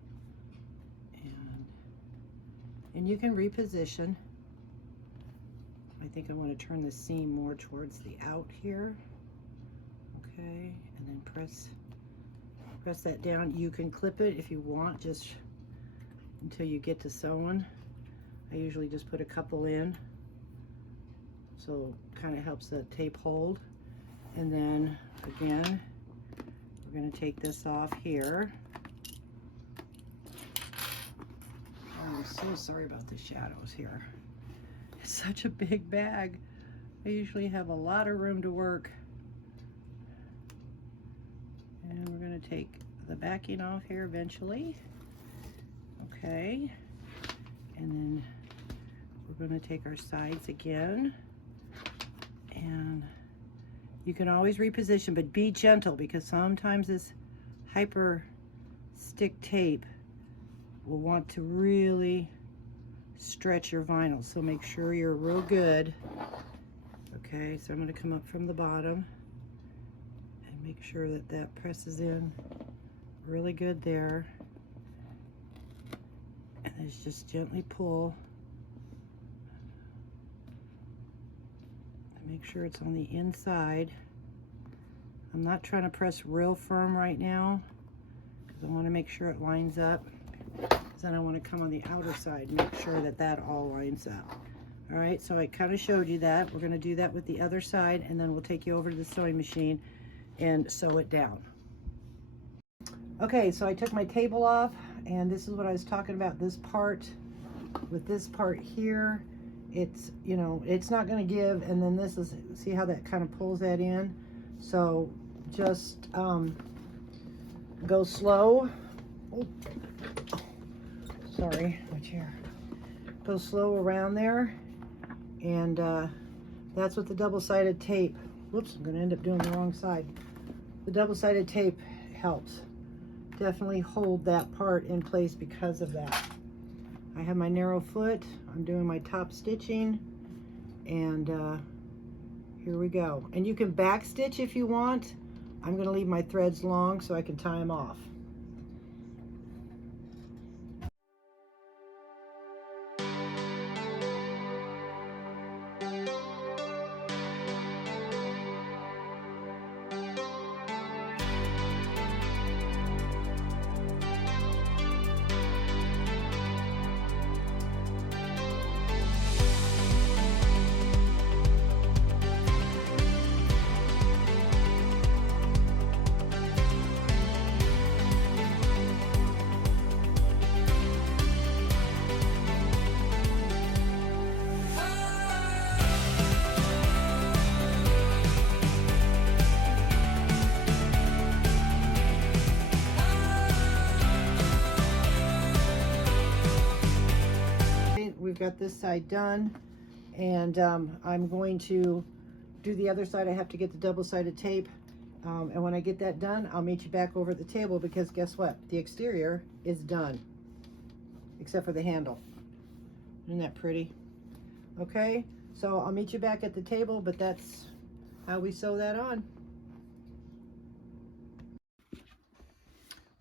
And you can reposition. I think I want to turn the seam more towards the out here. Okay, and then press that down. You can clip it if you want, just until you get to sewing. I usually just put a couple in, so kind of helps the tape hold. And then again, we're going to take this off here. I'm so sorry about the shadows here. It's such a big bag. I usually have a lot of room to work. And we're going to take the backing off here eventually. Okay. And then we're going to take our sides again. And you can always reposition, but be gentle, because sometimes this hyper stick tape will want to really stretch your vinyl, so make sure you're real good. Okay, so I'm going to come up from the bottom and make sure that that presses in really good there, and then just gently pull and make sure it's on the inside. I'm not trying to press real firm right now because I want to make sure it lines up. Then I want to come on the outer side, make sure that that all lines up. All right, so I kind of showed you that. We're going to do that with the other side, and then we'll take you over to the sewing machine and sew it down. Okay, so I took my table off, and this is what I was talking about. This part, with this part here, it's, you know, it's not going to give, and then this is, see how that kind of pulls that in? So just go slow. Oh. Sorry, my chair. Go slow around there, and that's what the double-sided tape, whoops, I'm gonna end up doing the wrong side. The double-sided tape helps definitely hold that part in place because of that. I have my narrow foot, I'm doing my top stitching, and here we go. And you can back stitch if you want. I'm going to leave my threads long so I can tie them off. We've got this side done, and I'm going to do the other side. I have to get the double-sided tape, and when I get that done, I'll meet you back over at the table, because guess what? The exterior is done, except for the handle. Isn't that pretty? Okay, so I'll meet you back at the table, but that's how we sew that on.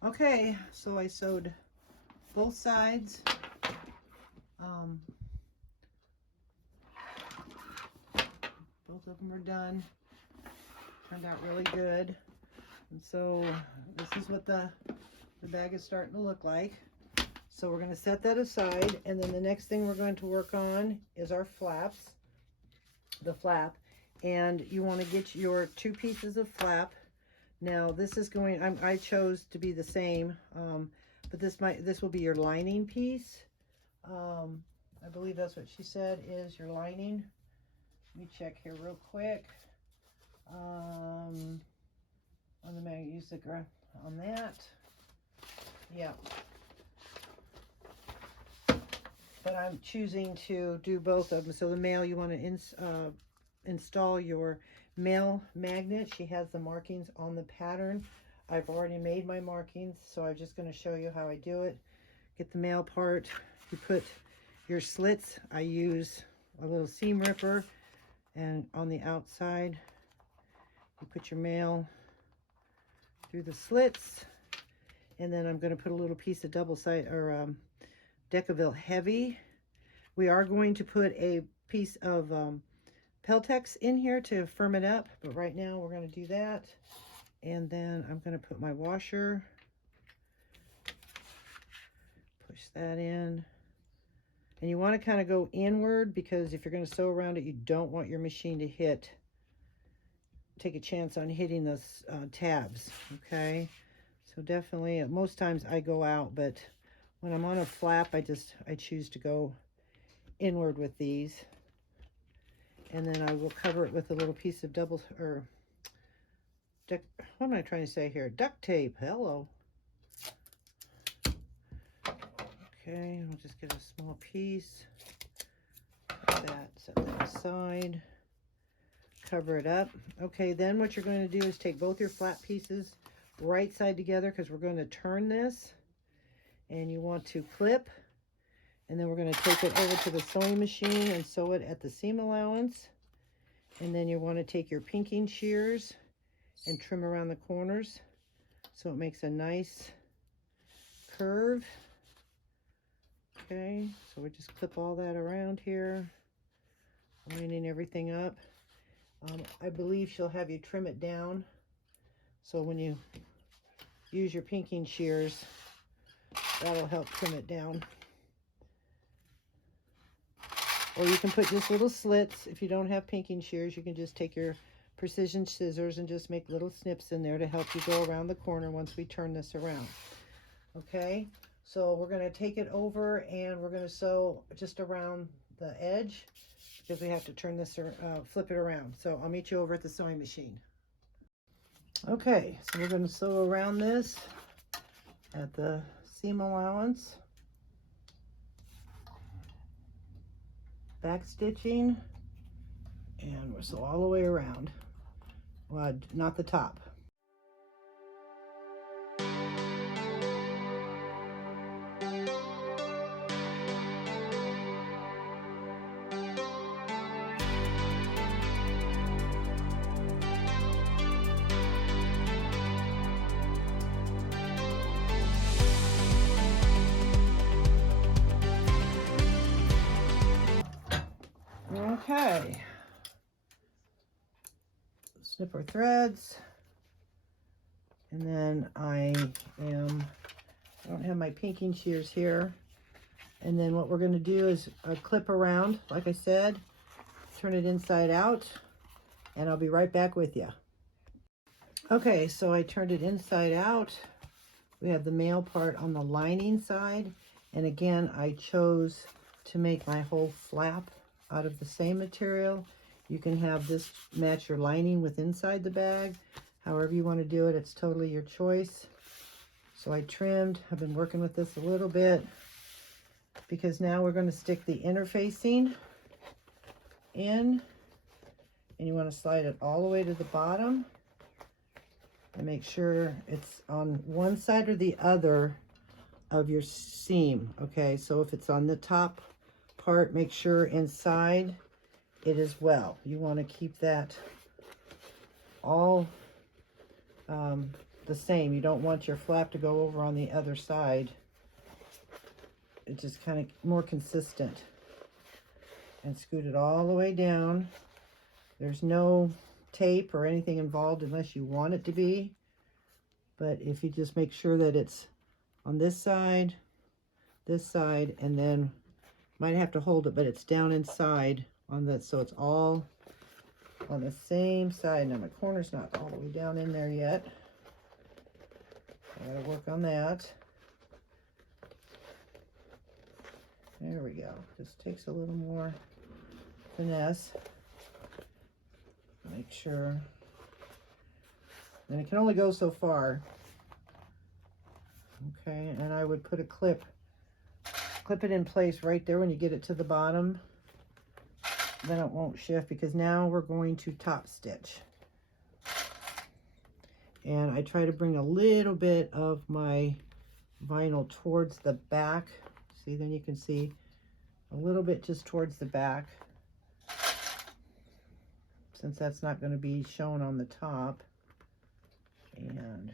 Okay, so I sewed both sides. Both of them are done. Turned out really good. And so this is what the bag is starting to look like. So we're going to set that aside, and then the next thing we're going to work on is our flaps, the flap. And you want to get your 2 pieces of flap. Now this is going, I chose to be the same, but this will be your lining piece. I believe that's what she said is your lining. Let me check here real quick. On the magnet, use the graph on that. Yeah. But I'm choosing to do both of them. So the male, you want to install your male magnet. She has the markings on the pattern. I've already made my markings, so I'm just going to show you how I do it. Get the male part. You put your slits. I use a little seam ripper, and on the outside you put your male through the slits, and then I'm going to put a little piece of double side or Decaville heavy. We are going to put a piece of Peltex in here to firm it up, but right now we're going to do that. And then I'm going to put my washer, push that in. And you want to kind of go inward, because if you're going to sew around it, you don't want your machine to take a chance on hitting those tabs, okay? So definitely, most times I go out, but when I'm on a flap, I choose to go inward with these. And then I will cover it with a little piece of what am I trying to say here? Duct tape, hello. Okay, I'll just get a small piece. Put that, set that aside. Cover it up. Okay, then what you're going to do is take both your flat pieces right side together, because we're going to turn this. And you want to clip. And then we're going to take it over to the sewing machine and sew it at the seam allowance. And then you want to take your pinking shears and trim around the corners so it makes a nice curve. Okay, so we just clip all that around here, lining everything up. I believe she'll have you trim it down, so when you use your pinking shears, that'll help trim it down. Or you can put just little slits. If you don't have pinking shears, you can just take your precision scissors and just make little snips in there to help you go around the corner once we turn this around. Okay, so we're going to take it over and we're going to sew just around the edge, because we have to turn this or flip it around. So I'll meet you over at the sewing machine. Okay, so we're going to sew around this at the seam allowance. Back stitching, and we'll sew all the way around. Well, not the top. Okay. Snip our threads. And then I don't have my pinking shears here. And then what we're going to do is clip around, like I said, turn it inside out, and I'll be right back with you. Okay, so I turned it inside out. We have the male part on the lining side. And again, I chose to make my whole flap out of the same material. You can have this match your lining with inside the bag. However you want to do it, it's totally your choice. So I trimmed. I've been working with this a little bit because now we're going to stick the interfacing in, and you want to slide it all the way to the bottom and make sure it's on one side or the other of your seam. Okay, so if it's on the top part, make sure inside it as well. You want to keep that all the same. You don't want your flap to go over on the other side. It's just kind of more consistent. And scoot it all the way down. There's no tape or anything involved unless you want it to be. But if you just make sure that it's on this side, and then might have to hold it, but it's down inside on this, so it's all on the same side. Now my corner's not all the way down in there yet. I gotta work on that. There we go. Just takes a little more finesse. Make sure. And it can only go so far. Okay, and I would put a clip it in place right there when you get it to the bottom. Then it won't shift, because now we're going to top stitch. And I try to bring a little bit of my vinyl towards the back. See, then you can see a little bit just towards the back, since that's not going to be shown on the top. And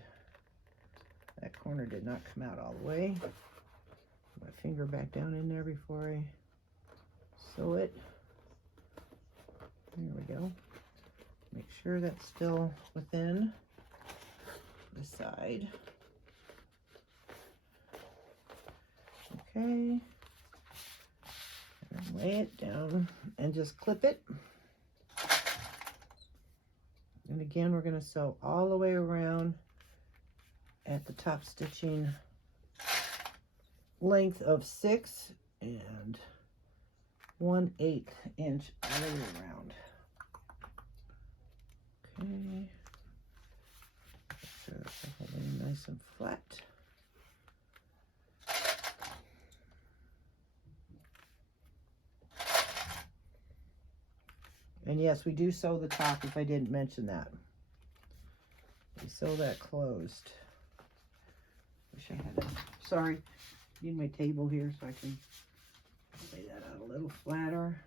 that corner did not come out all the way. Put my finger back down in there before I sew it. There we go. Make sure that's still within the side. Okay. And lay it down and just clip it. And again, we're going to sew all the way around at the top stitching length of 6 and 1/8 inch all the way around. Okay. Make sure that's holding nice and flat. And yes, we do sew the top, if I didn't mention that. We sew that closed. Wish I had a, sorry, need my table here so I can lay that out a little flatter.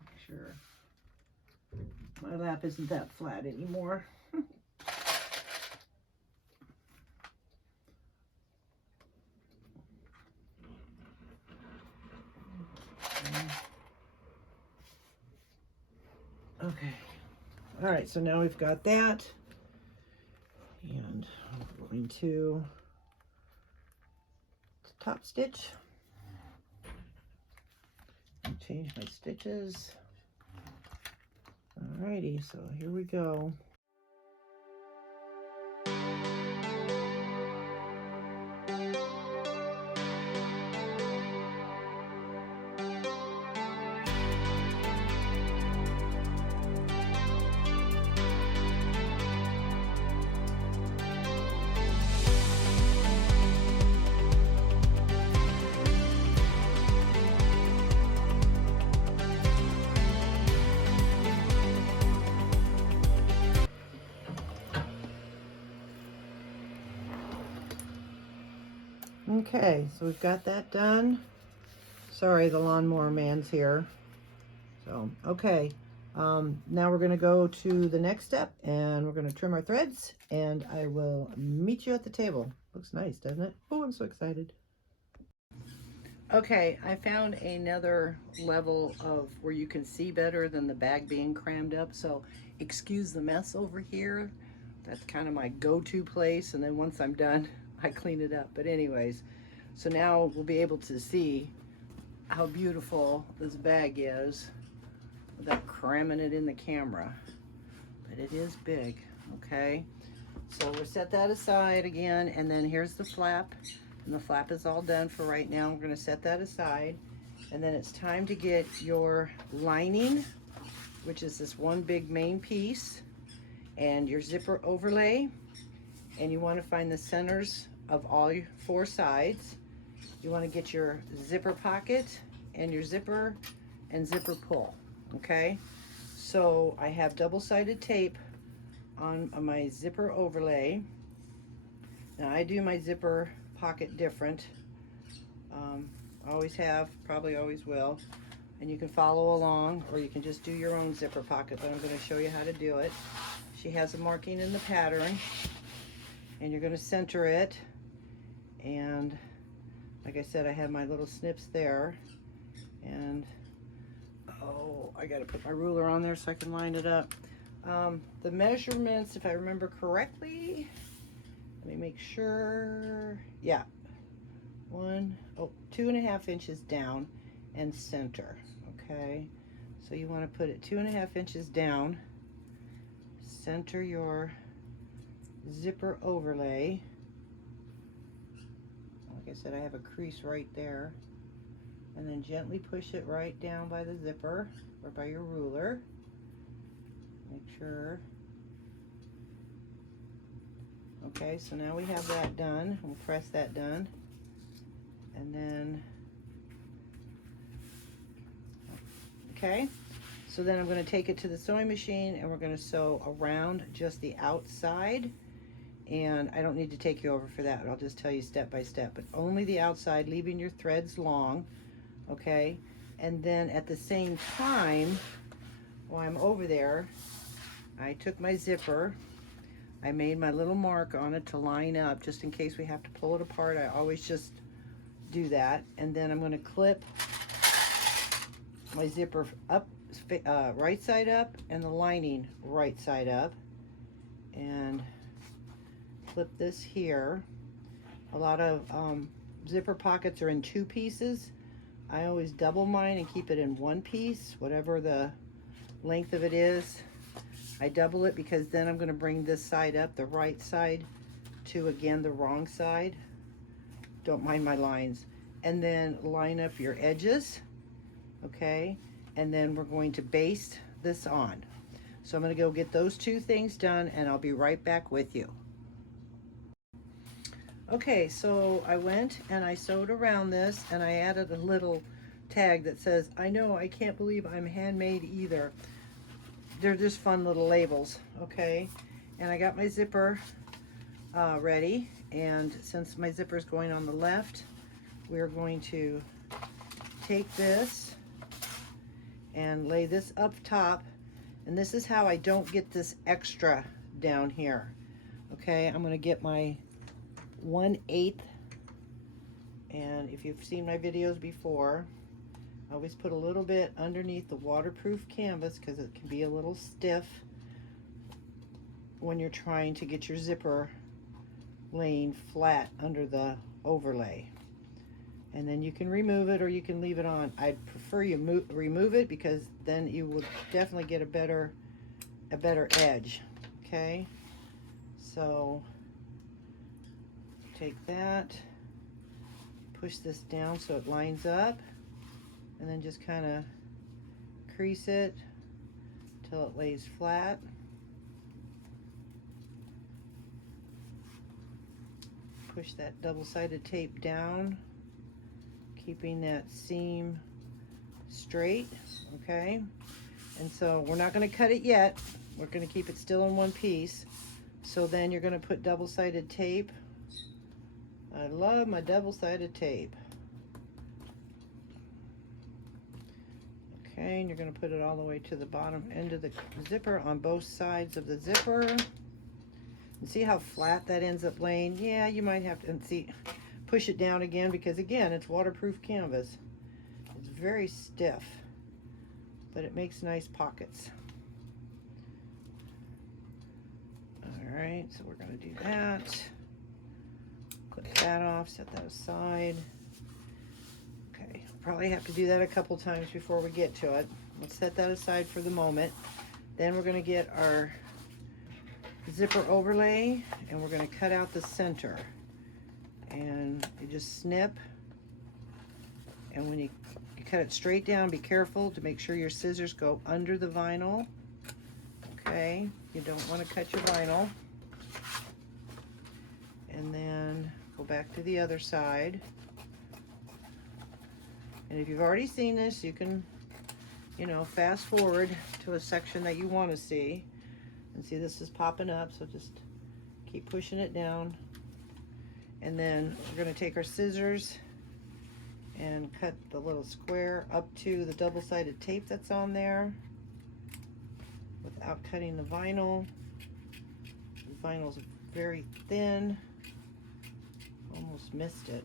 Make sure my lap isn't that flat anymore. Okay, all right, so now we've got that, and I'm going to top stitch and change my stitches. Alrighty, so here we go. Okay, so we've got that done. Sorry, the lawnmower man's here. So, okay. Now we're going to go to the next step, and we're going to trim our threads, and I will meet you at the table. Looks nice, doesn't it? Oh, I'm so excited. Okay, I found another level of where you can see better than the bag being crammed up. So excuse the mess over here. That's kind of my go-to place. And then once I'm done, I clean it up. But anyways, so now we'll be able to see how beautiful this bag is without cramming it in the camera. But it is big, okay? So we'll set that aside again, and then here's the flap. And the flap is all done for right now. We're gonna set that aside. And then it's time to get your lining, which is this one big main piece, and your zipper overlay. And you wanna find the centers of all your 4 sides. You wanna get your zipper pocket and your zipper and zipper pull, okay? So I have double-sided tape on my zipper overlay. Now I do my zipper pocket different. Always have, probably always will. And you can follow along, or you can just do your own zipper pocket, but I'm going to show you how to do it. She has a marking in the pattern, and you're going to center it. And like I said, I have my little snips there. And oh, I got to put my ruler on there so I can line it up. The measurements, if I remember correctly, let me make sure. Yeah, 2.5 inches down and center. Okay, so you want to put it 2.5 inches down, center your zipper overlay. Like I said, I have a crease right there, and then gently push it right down by the zipper or by your ruler. Make sure. Okay, so now we have that done. We'll press that done. And then, okay, so then I'm going to take it to the sewing machine, and we're going to sew around just the outside. And I don't need to take you over for that. I'll just tell you step by step, but only the outside, leaving your threads long. Okay, and then at the same time, while I'm over there, I took my zipper, I made my little mark on it to line up just in case we have to pull it apart. I always just do that. And then I'm going to clip my zipper up, right side up, and the lining right side up, and clip this here. A lot of zipper pockets are in 2 pieces. I always double mine and keep it in 1 piece, whatever the length of it is. I double it because then I'm going to bring this side up, the right side, to again the wrong side. Don't mind my lines. And then line up your edges, okay? And then we're going to baste this on. So I'm going to go get those 2 things done, and I'll be right back with you. Okay, so I went and I sewed around this, and I added a little tag that says, I know, I can't believe I'm handmade either. They're just fun little labels, okay? And I got my zipper ready, and since my zipper is going on the left, we're going to take this and lay this up top, and this is how I don't get this extra down here, okay? I'm gonna get my 1/8, and if you've seen my videos before, I always put a little bit underneath the waterproof canvas because it can be a little stiff when you're trying to get your zipper laying flat under the overlay. And then you can remove it or you can leave it on. I'd prefer you remove it because then you will definitely get a better edge, okay? So take that, push this down so it lines up, and then just kind of crease it till it lays flat. Push that double-sided tape down, keeping that seam straight, okay? And so we're not going to cut it yet. We're going to keep it still in 1 piece. So then you're going to put double-sided tape. I love my double-sided tape. Okay, and you're going to put it all the way to the bottom end of the zipper on both sides of the zipper. And see how flat that ends up laying? Yeah, you might have to, and see, push it down again because, again, it's waterproof canvas. It's very stiff, but it makes nice pockets. All right, so we're going to do that. Clip that off, set that aside. Okay, probably have to do that a couple times before we get to it. Let's set that aside for the moment. Then we're going to get our zipper overlay, and we're going to cut out the center. And you just snip, and when you cut it straight down, be careful to make sure your scissors go under the vinyl. Okay, you don't want to cut your vinyl. And then go back to the other side. And if you've already seen this, you can, you know, fast forward to a section that you want to see. And see, this is popping up, so just keep pushing it down. And then we're going to take our scissors and cut the little square up to the double-sided tape that's on there without cutting the vinyl. The vinyl's very thin. Almost missed it.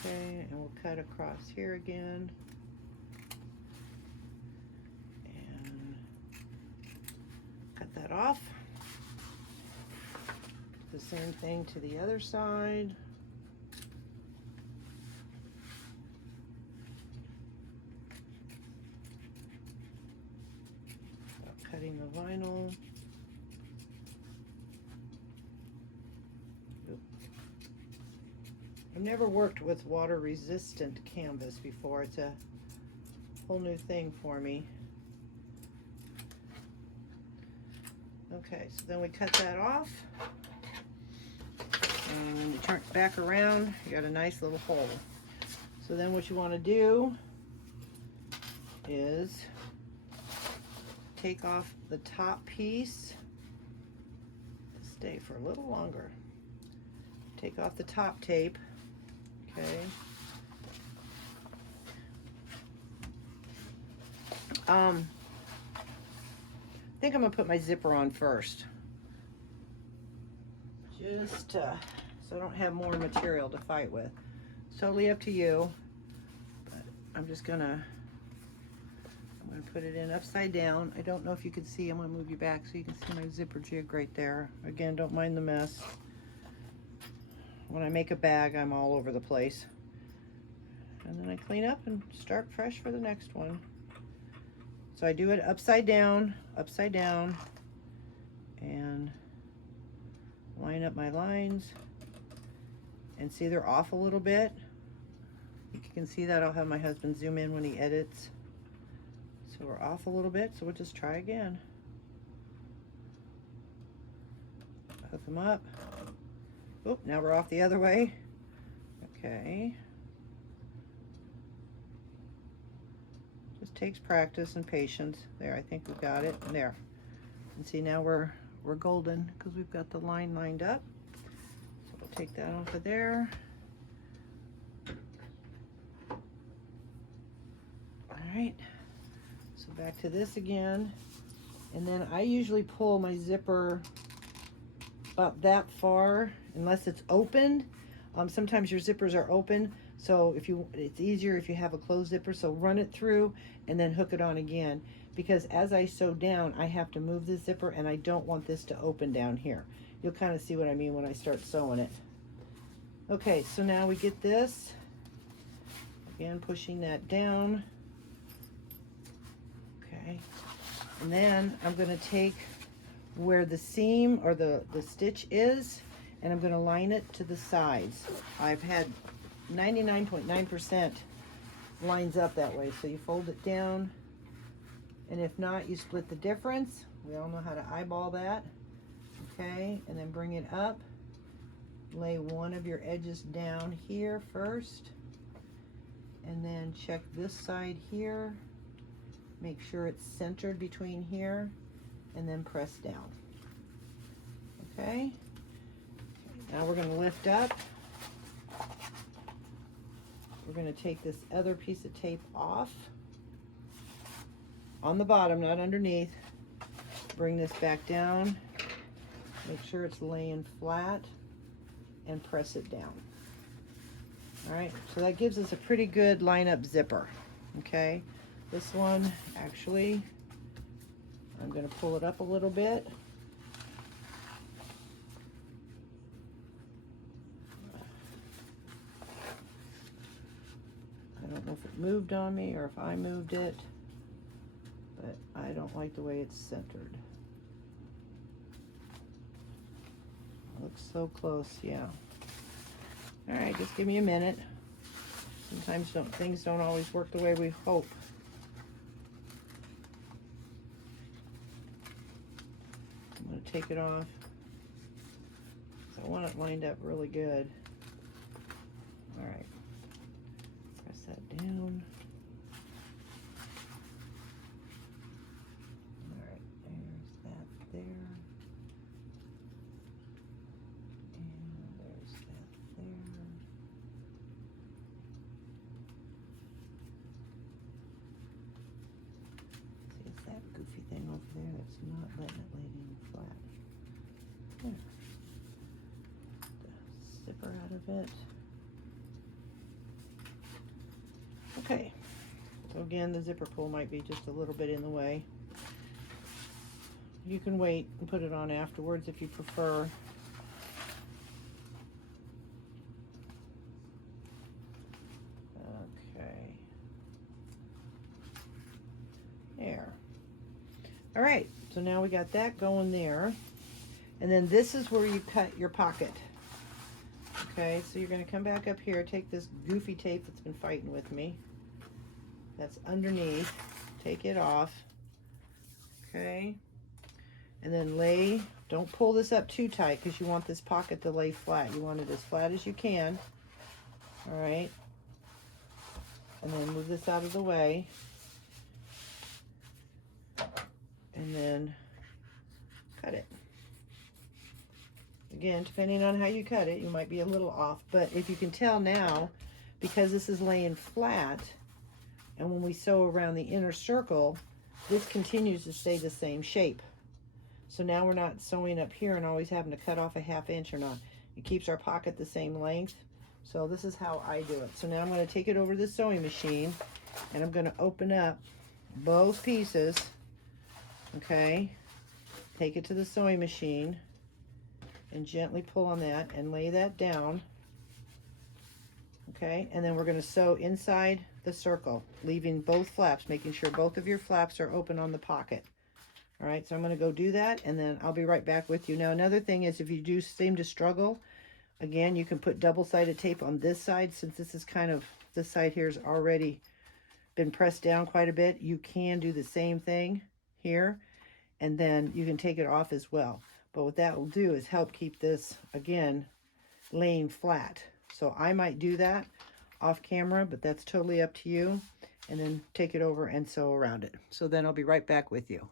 Okay, and we'll cut across here again. And cut that off. The same thing to the other side. Stop cutting the vinyl. I've never worked with water resistant canvas before. It's a whole new thing for me. Okay, so then we cut that off. And when you turn it back around, you got a nice little hole. So then what you want to do is take off the top piece. Stay for a little longer. Take off the top tape. Okay. I think I'm gonna put my zipper on first, just so I don't have more material to fight with. It's totally up to you, but I'm gonna put it in upside down. I don't know if you can see. I'm gonna move you back so you can see my zipper jig right there. Again, don't mind the mess. When I make a bag, I'm all over the place. And then I clean up and start fresh for the next one. So I do it upside down, and line up my lines. And see, they're off a little bit. You can see that. I'll have my husband zoom in when he edits. So we're off a little bit, so we'll just try again. Hook them up. Oop, now we're off the other way. Okay. Just takes practice and patience. There, I think we've got it. There. And see, now we're golden because we've got the line lined up. So we'll take that off of there. All right. So back to this again. And then I usually pull my zipper about that far, unless it's opened. Sometimes your zippers are open, so it's easier if you have a closed zipper. So run it through and then hook it on again, because as I sew down, I have to move the zipper, and I don't want this to open down here. You'll kind of see what I mean when I start sewing it. Okay, so now we get this. Again, pushing that down. Okay, and then I'm going to take where the seam or the stitch is, and I'm going to line it to the sides. I've had 99.9% lines up that way. So you fold it down, and if not, you split the difference. We all know how to eyeball that. Okay, and then bring it up. Lay one of your edges down here first, and then check this side here. Make sure it's centered between here, and then press down. Okay, now we're going to lift up. We're going to take this other piece of tape off. on the bottom, not underneath. Bring this back down. Make sure it's laying flat and press it down. All right, so that gives us a pretty good lineup zipper. Okay, this one actually, I'm going to pull it up a little bit. I don't know if it moved on me or if I moved it, but I don't like the way it's centered. Looks so close, yeah. All right, just give me a minute. Sometimes things don't always work the way we hope. I'm going to take it off. I want it lined up really good. All right. Press that down. All right, there's that there. And there's that there. See, it's that goofy thing over there that's not letting it lay down flat. There. The zipper out of it. Okay, so again, the zipper pull might be just a little bit in the way. You can wait and put it on afterwards if you prefer. Okay. There. All right, so now we got that going there. And then this is where you cut your pocket. Okay, so you're going to come back up here, take this goofy tape that's been fighting with me. That's underneath. Take it off. Okay. And then lay, don't pull this up too tight because you want this pocket to lay flat. You want it as flat as you can. All right. And then move this out of the way. And then cut it. Again, depending on how you cut it, you might be a little off. But if you can tell now, because this is laying flat, and when we sew around the inner circle, this continues to stay the same shape. So now we're not sewing up here and always having to cut off a 1/2 inch or not. It keeps our pocket the same length. So this is how I do it. So now I'm going to take it over to the sewing machine, and I'm going to open up both pieces. Okay, take it to the sewing machine and gently pull on that and lay that down. Okay, and then we're going to sew inside the circle, leaving both flaps, making sure both of your flaps are open on the pocket. All right, so I'm going to go do that, and then I'll be right back with you. Now, another thing is, if you do seem to struggle, again, you can put double-sided tape on this side. Since this is kind of, this side here has already been pressed down quite a bit, you can do the same thing here, and then you can take it off as well. But what that will do is help keep this, again, laying flat. So I might do that off camera, but that's totally up to you. And then take it over and sew around it. So then I'll be right back with you.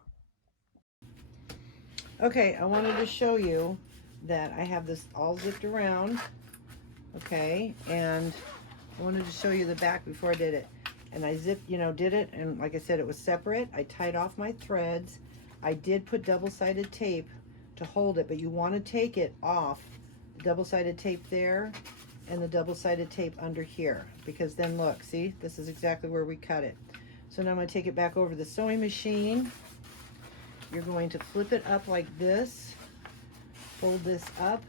Okay, I wanted to show you that I have this all zipped around. Okay, and I wanted to show you the back before I did it. And I zipped, did it, and like I said, it was separate. I tied off my threads. I did put double-sided tape to hold it, but you want to take it off, double-sided tape there and the double-sided tape under here, because then look, see, this is exactly where we cut it. So now I'm going to take it back over the sewing machine. You're going to flip it up like this, fold this up,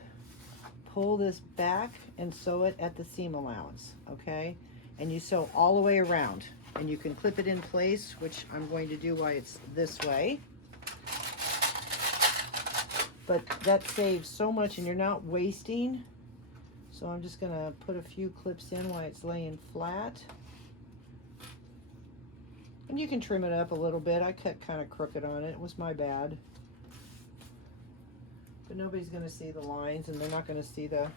pull this back, and sew it at the seam allowance. Okay, and you sew all the way around, and you can clip it in place, which I'm going to do while it's this way. But that saves so much, and you're not wasting. So I'm just going to put a few clips in while it's laying flat. And you can trim it up a little bit. I cut kind of crooked on it. It was my bad. But nobody's going to see the lines, and they're not going to see the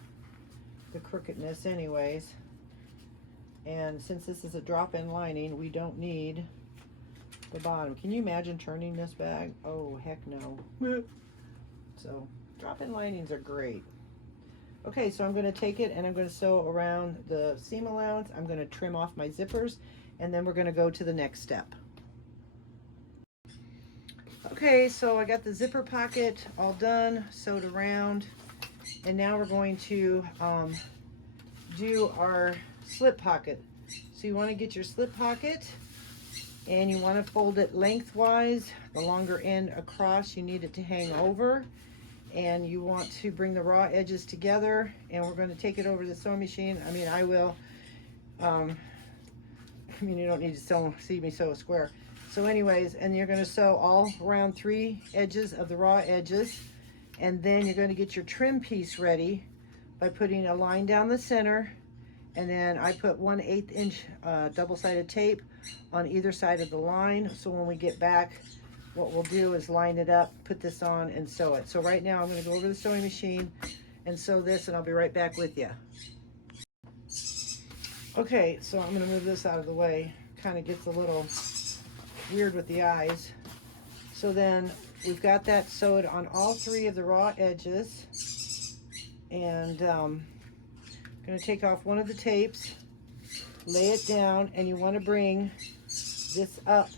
crookedness anyways. And since this is a drop-in lining, we don't need the bottom. Can you imagine turning this bag? Oh, heck no. So drop-in linings are great. Okay, so I'm going to take it and I'm going to sew around the seam allowance. I'm going to trim off my zippers, and then we're going to go to the next step. Okay, so I got the zipper pocket all done, sewed around, and now we're going to do our slip pocket. So you want to get your slip pocket, and you want to fold it lengthwise, the longer end across. You need it to hang over, and you want to bring the raw edges together, and we're going to take it over to the sewing machine. I mean, I will. I mean, you don't need to see me sew a square. So anyways, and you're going to sew all around 3 edges of the raw edges, and then you're going to get your trim piece ready by putting a line down the center, and then I put 1/8 inch double-sided tape on either side of the line. So when we get back, what we'll do is line it up, put this on, and sew it. So right now I'm going to go over to the sewing machine and sew this, and I'll be right back with you. Okay, so I'm going to move this out of the way. Kind of gets a little weird with the eyes. So then we've got that sewed on all 3 of the raw edges, and I'm going to take off one of the tapes, lay it down, and you want to bring this up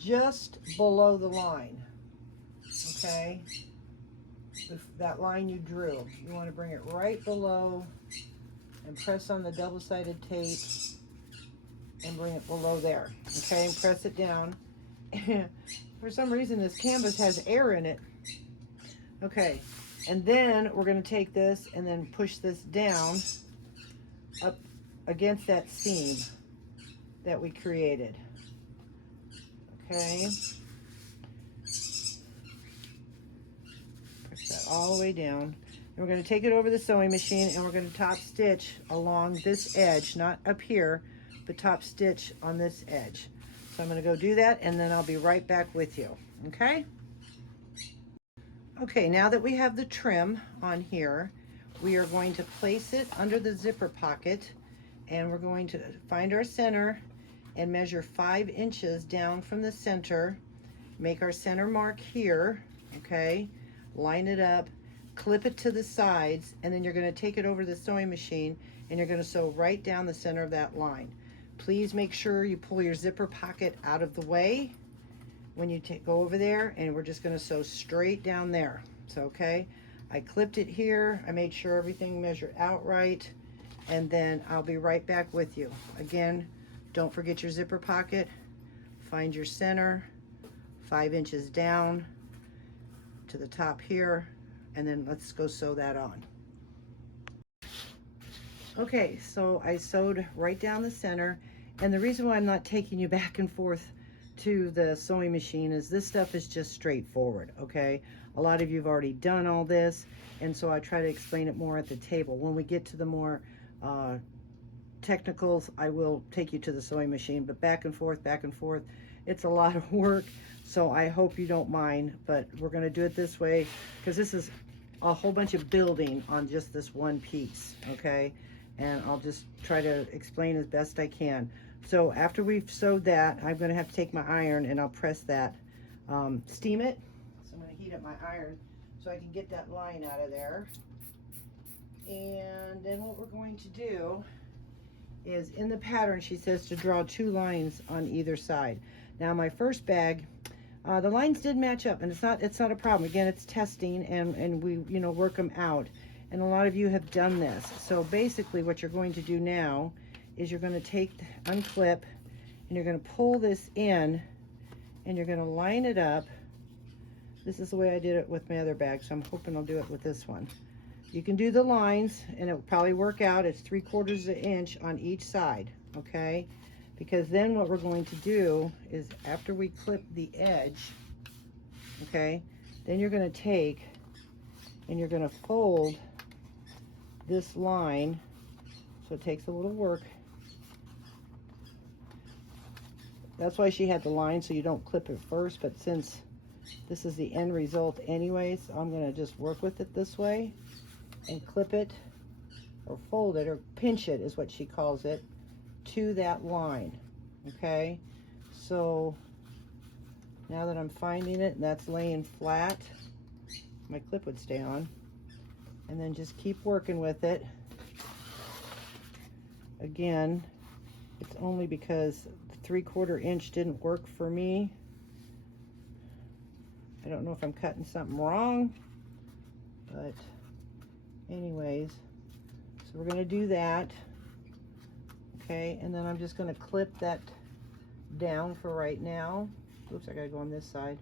just below the line. Okay, that line you drew, you want to bring it right below and press on the double-sided tape and bring it below there. Okay, and press it down. For some reason this canvas has air in it. Okay, and then we're going to take this and then push this down up against that seam that we created. Okay, push that all the way down. And we're going to take it over the sewing machine, and we're going to top stitch along this edge, not up here, but top stitch on this edge. So I'm going to go do that, and then I'll be right back with you. Okay? Okay, now that we have the trim on here, we are going to place it under the zipper pocket, and we're going to find our center and measure 5 inches down from the center. Make our center mark here, okay? Line it up, clip it to the sides, and then you're going to take it over to the sewing machine, and you're going to sew right down the center of that line. Please make sure you pull your zipper pocket out of the way when you go over there, and we're just going to sew straight down there. So okay, I clipped it here, I made sure everything measured out right, and then I'll be right back with you. Again, don't forget your zipper pocket, find your center, 5 inches down to the top here, and then let's go sew that on. Okay, so I sewed right down the center, and the reason why I'm not taking you back and forth to the sewing machine is this stuff is just straightforward, okay? A lot of you have already done all this, and so I try to explain it more at the table. When we get to the more technicals, I will take you to the sewing machine, but back and forth, it's a lot of work, so I hope you don't mind, but we're going to do it this way because this is a whole bunch of building on just this one piece, okay? And I'll just try to explain as best I can. So after we've sewed that, I'm going to have to take my iron and I'll press that, steam it. So I'm going to heat up my iron so I can get that line out of there. And then what we're going to do is, in the pattern she says to draw 2 lines on either side. Now my first bag, the lines did match up, and it's not a problem. Again, it's testing, and we work them out. And a lot of you have done this. So basically what you're going to do now is you're going to unclip, and you're going to pull this in, and you're going to line it up. This is the way I did it with my other bag, so I'm hoping I'll do it with this one. You can do the lines, and it'll probably work out. It's 3/4 inch on each side, okay? Because then what we're going to do is, after we clip the edge, okay, then you're going to take and you're going to fold this line, so it takes a little work. That's why she had the line, so you don't clip it first, but since this is the end result anyways, I'm going to just work with it this way and clip it, or fold it, or pinch it is what she calls it, to that line. Okay, so now that I'm finding it and that's laying flat, my clip would stay on, and then just keep working with it. Again, it's only because the 3/4 inch didn't work for me. I don't know if I'm cutting something wrong, but anyways, so we're going to do that. Okay, and then I'm just going to clip that down for right now. Oops, I got to go on this side.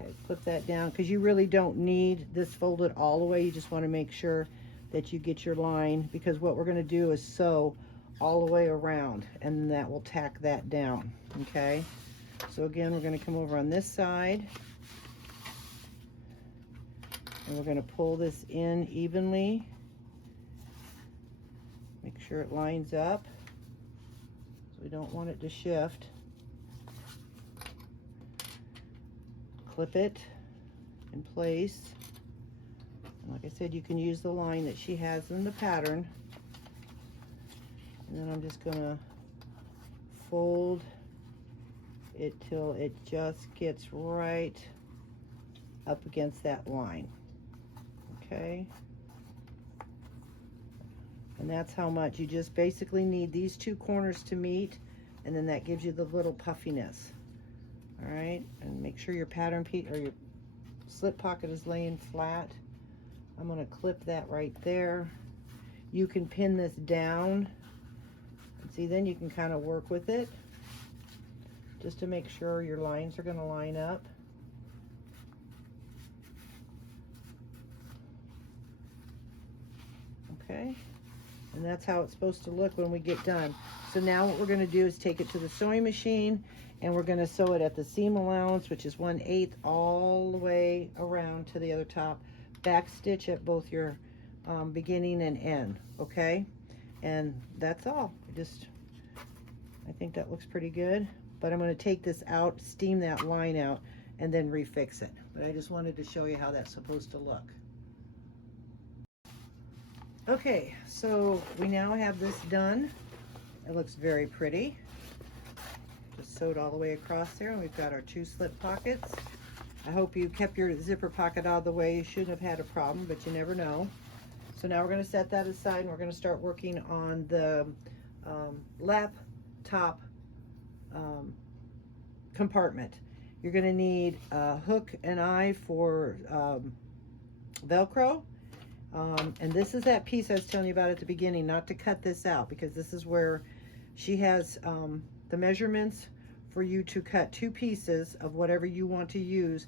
Okay, clip that down because you really don't need this folded all the way. You just want to make sure that you get your line, because what we're going to do is sew all the way around, and that will tack that down. Okay, so again, we're going to come over on this side, and we're going to pull this in evenly. Make sure it lines up, so we don't want it to shift. Clip it in place. And like I said, you can use the line that she has in the pattern. And then I'm just gonna fold it till it just gets right up against that line. Okay. And that's how much. You just basically need these two corners to meet, and then that gives you the little puffiness. All right, and make sure your pattern piece or your slip pocket is laying flat. I'm going to clip that right there. You can pin this down, and see, then you can kind of work with it just to make sure your lines are going to line up. Okay, and that's how it's supposed to look when we get done. So now what we're going to do is take it to the sewing machine, and we're going to sew it at the seam allowance, which is 1/8 all the way around to the other top. Back stitch at both your beginning and end. Okay, and that's all. I think that looks pretty good, but I'm going to take this out, steam that line out, and then refix it. But I just wanted to show you how that's supposed to look. Okay, so we now have this done. It looks very pretty. Just sewed all the way across there, and we've got our two slip pockets. I hope you kept your zipper pocket out of the way. You shouldn't have had a problem, but you never know. So now we're going to set that aside, and we're going to start working on the laptop compartment. You're going to need a hook and eye for Velcro. And this is that piece I was telling you about at the beginning, not to cut this out, because this is where she has the measurements for you to cut two pieces of whatever you want to use.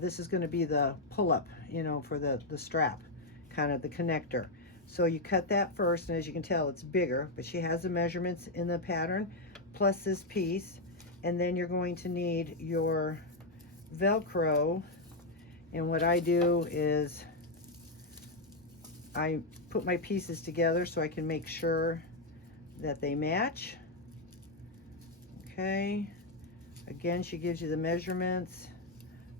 This is going to be the pull-up, you know, for the strap, kind of the connector. So you cut that first, and as you can tell, it's bigger, but she has the measurements in the pattern, plus this piece. And then you're going to need your Velcro. And what I do is I put my pieces together so I can make sure that they match. Okay, again, she gives you the measurements.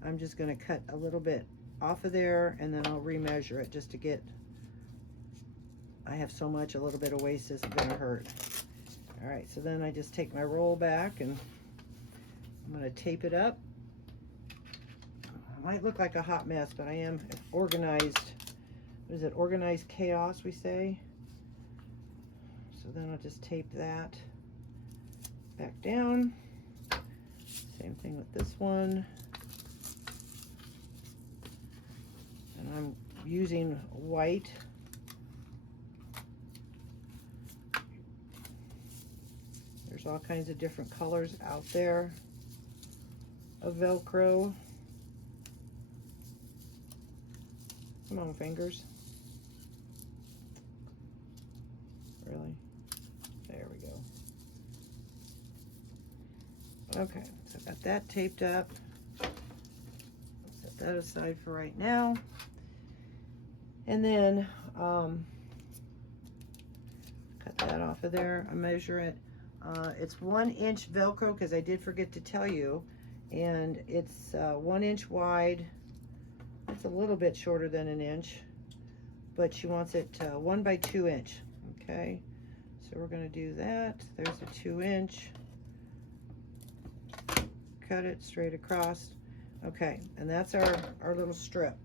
I'm just going to cut a little bit off of there, and then I'll remeasure it just to get, I have so much, a little bit of waste isn't going to hurt. All right, so then I just take my roll back, and I'm going to tape it up. It might look like a hot mess, but I am organized. What is it? Organized chaos, we say. So then I'll just tape that back down. Same thing with this one. And I'm using white. There's all kinds of different colors out there of Velcro. Come on, fingers. Really? There we go. Okay, so I've got that taped up. Set that aside for right now. And then cut that off of there. I measure it. It's 1 inch Velcro, because I did forget to tell you. And it's 1 inch wide. It's a little bit shorter than an inch, but she wants it 1 by 2 inch. Okay, so we're going to do that. There's a 2 inch. Cut it straight across. Okay, and that's our little strip.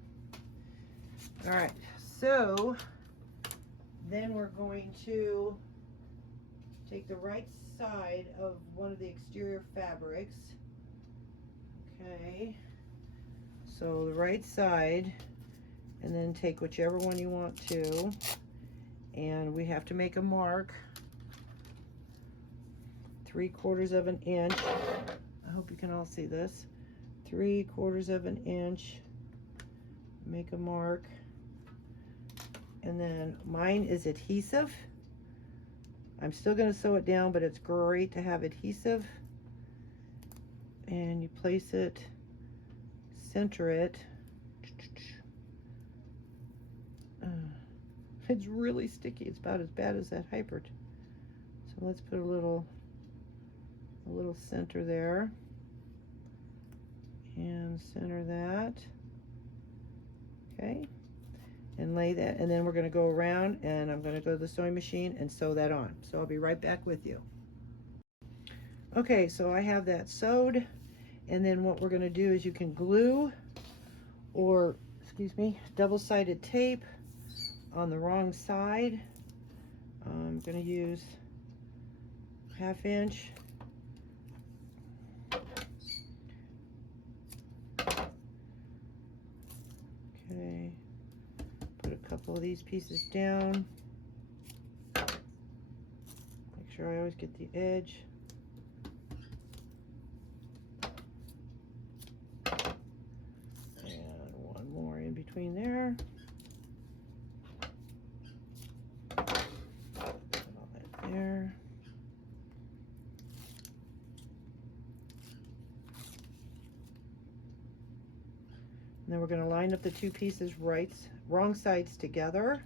All right, so then we're going to take the right side of one of the exterior fabrics. Okay, so the right side, and then take whichever one you want to, and we have to make a mark 3/4 of an inch. I hope you can all see this. 3/4 of an inch, make a mark, and then mine is adhesive. I'm still going to sew it down, but it's great to have adhesive. And you place it, center it. It's really sticky. It's about as bad as that hyper. So let's put a little center there, and center that. Okay, and lay that, and then we're going to go around, and I'm going to go to the sewing machine and sew that on. So I'll be right back with you. Okay, so I have that sewed, and then what we're going to do is you can glue, or excuse me, double-sided tape on the wrong side. I'm going to use 1/2 inch. Okay, put a couple of these pieces down. Make sure I always get the edge. And one more in between there. There. And then we're going to line up the two pieces wrong sides together.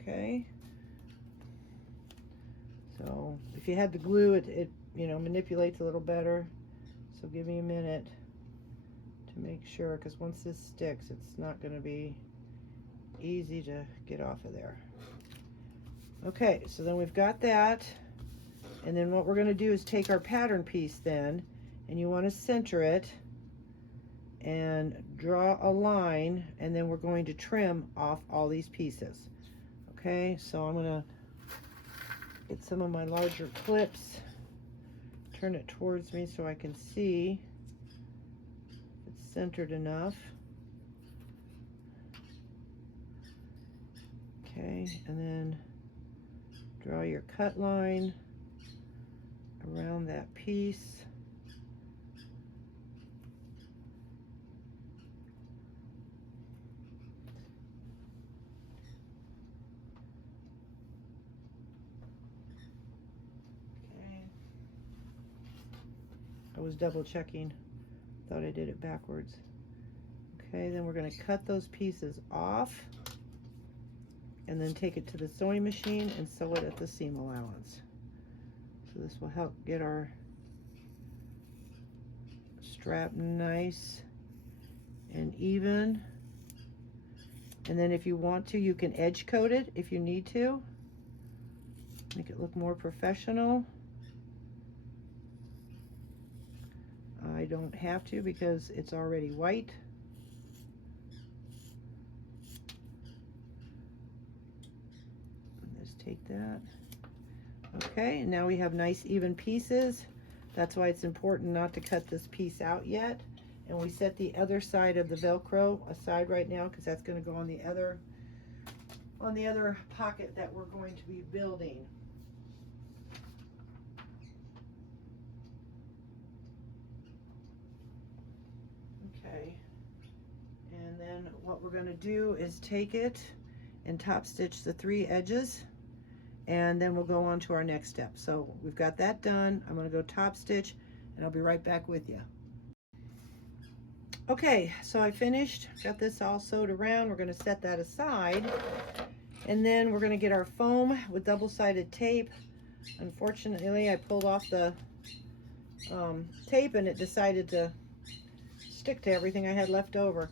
Okay. So if you had the glue, it you know, manipulates a little better. So give me a minute to make sure, because once this sticks, it's not going to be easy to get off of there. Okay, so then we've got that, and then what we're going to do is take our pattern piece then, and you want to center it and draw a line, and then we're going to trim off all these pieces. Okay, so I'm going to get some of my larger clips, turn it towards me so I can see if it's centered enough. Okay, and then draw your cut line around that piece. Okay. I was double checking. Thought I did it backwards. Okay, then we're going to cut those pieces off, and then take it to the sewing machine and sew it at the seam allowance. So this will help get our strap nice and even. And then if you want to, you can edge coat it if you need to. Make it look more professional. I don't have to because it's already white. Take that. Okay, and now we have nice even pieces. That's why it's important not to cut this piece out yet. And we set the other side of the Velcro aside right now, because that's going to go on the other pocket that we're going to be building. Okay, and then what we're going to do is take it and top stitch the 3 edges, and then we'll go on to our next step. So we've got that done. I'm going to go top stitch, and I'll be right back with you. Okay, so I finished, got this all sewed around. We're going to set that aside, and then we're going to get our foam with double-sided tape. Unfortunately, I pulled off the tape, and it decided to stick to everything I had left over.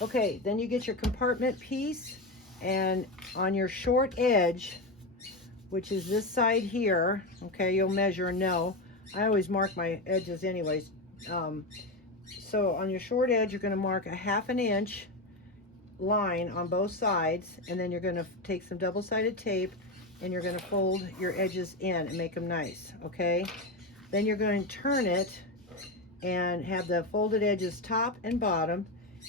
Okay, then you get your compartment piece, and on your short edge, which is this side here, okay, you'll measure and know. I always mark my edges anyways. So on your short edge, you're going to mark a 1/2 inch line on both sides, and then you're going to take some double-sided tape, and you're going to fold your edges in and make them nice, okay? Then you're going to turn it and have the folded edges top and bottom,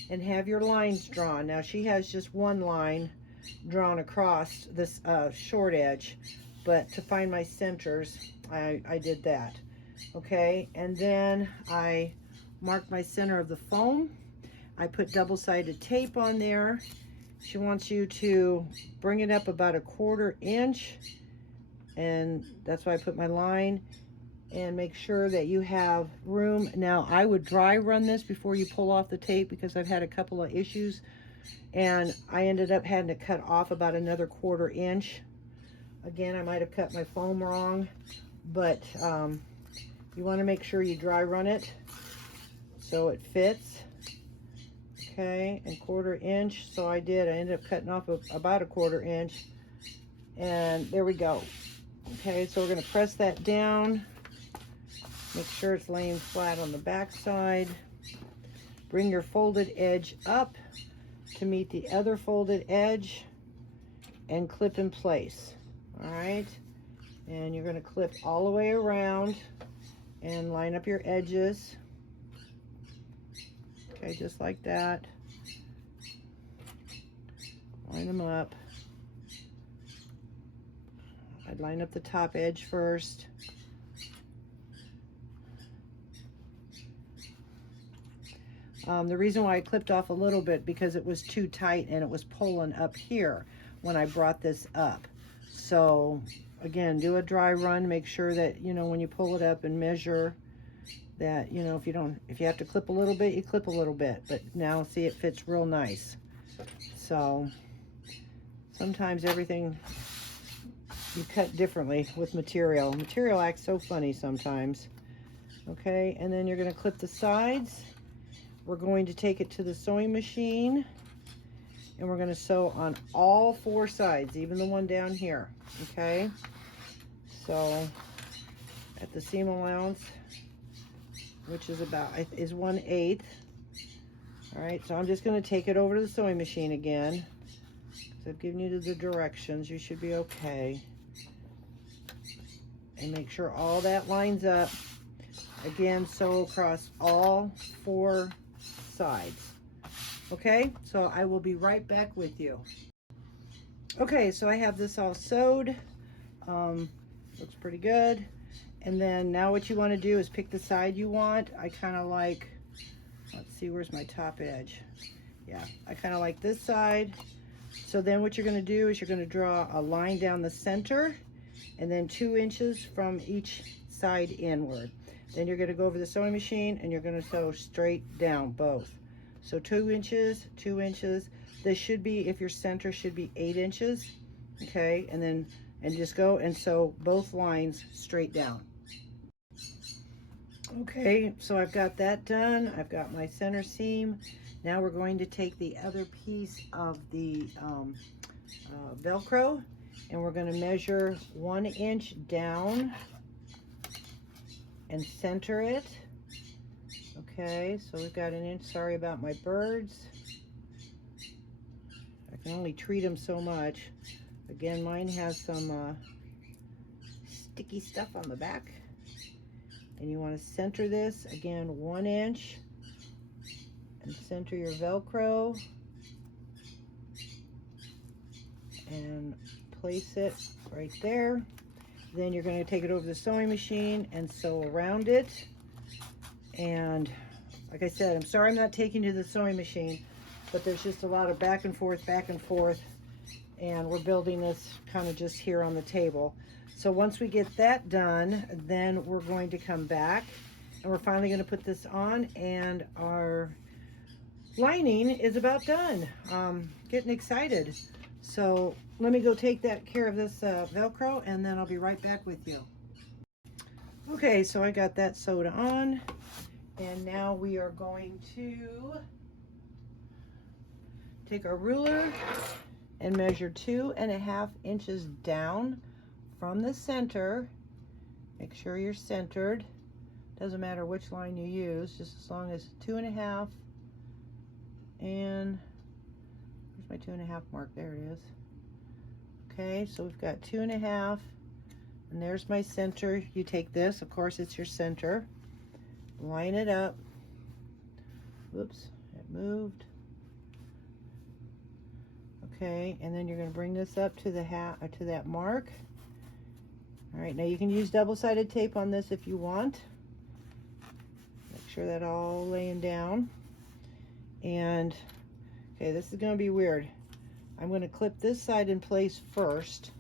and have your lines drawn. Now she has just one line drawn across this short edge, but to find my centers, I did that. Okay, and then I marked my center of the foam. I put double-sided tape on there. She wants you to bring it up about 1/4 inch, and that's why I put my line, and make sure that you have room. Now I would dry run this before you pull off the tape, because I've had a couple of issues and I ended up having to cut off about another 1/4 inch. Again, I might have cut my foam wrong, but you want to make sure you dry run it so it fits. Okay, and 1/4 inch. So I did. I ended up cutting off about 1/4 inch, and there we go. Okay, so we're going to press that down. Make sure it's laying flat on the back side. Bring your folded edge up to meet the other folded edge and clip in place. All right, and you're going to clip all the way around and line up your edges. Okay, just like that. Line them up. I'd line up the top edge first. The reason why I clipped off a little bit, because it was too tight and it was pulling up here when I brought this up. So again, do a dry run. Make sure that, you know, when you pull it up and measure that, you know, if you have to clip a little bit, you clip a little bit. But now see, it fits real nice. So sometimes everything you cut differently with material. Material acts so funny sometimes. Okay, and then you're going to clip the sides. We're going to take it to the sewing machine, and we're going to sew on all 4 sides, even the one down here. Okay, so at the seam allowance, which is is 1/8. All right, so I'm just going to take it over to the sewing machine again. So I've given you the directions. You should be okay. And make sure all that lines up. Again, sew across all 4 sides. Okay, so I will be right back with you. Okay, so I have this all sewed. Looks pretty good. And then now what you want to do is pick the side you want. I kind of like, let's see, where's my top edge? Yeah, I kind of like this side. So then what you're going to do is you're going to draw a line down the center, and then 2 inches from each side inward. Then you're going to go over the sewing machine and you're going to sew straight down both. So 2 inches, 2 inches. This should be, if your center should be 8 inches. Okay, and just go and sew both lines straight down. Okay, so I've got that done. I've got my center seam. Now we're going to take the other piece of the Velcro, and we're going to measure 1 inch down and center it. Okay, so we've got 1 inch. Sorry about my birds. I can only treat them so much. Again, mine has some sticky stuff on the back. And you want to center this, again, 1 inch. And center your Velcro. And place it right there. Then you're going to take it over the sewing machine and sew around it. And like I said, I'm sorry I'm not taking you to the sewing machine, but there's just a lot of back and forth, and we're building this kind of just here on the table. So once we get that done, then we're going to come back, and we're finally going to put this on, and our lining is about done. Getting excited. So let me go take care of this Velcro, and then I'll be right back with you. Okay, so I got that sewed on, and now we are going to take our ruler and measure 2.5 inches down from the center. Make sure you're centered. Doesn't matter which line you use, just as long as 2.5. And where's my 2.5 mark? There it is. Okay, so we've got 2.5, and there's my center. You take this, of course it's your center. line it up. Whoops, it moved. Okay, and then you're going to bring this up to the to that mark. All right, now you can use double-sided tape on this if you want. Make sure that all laying down. And okay, this is going to be weird. I'm going to clip this side in place first,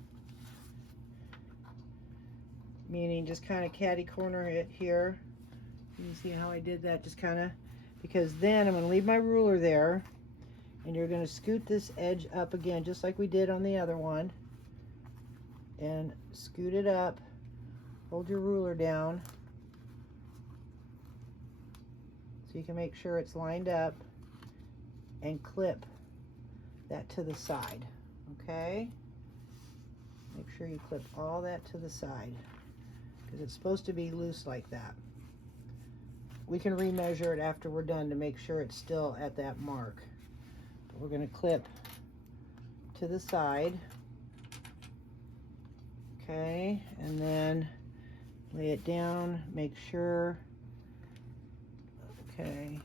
meaning just kind of catty corner it here. You see how I did that? Just kind of, because then I'm going to leave my ruler there, and you're going to scoot this edge up again, just like we did on the other one, and scoot it up. Hold your ruler down so you can make sure it's lined up, and clip that to the side. Okay, make sure you clip all that to the side, because it's supposed to be loose like that. We can remeasure it after we're done to make sure it's still at that mark. But we're going to clip to the side. Okay, and then lay it down, make sure. Okay,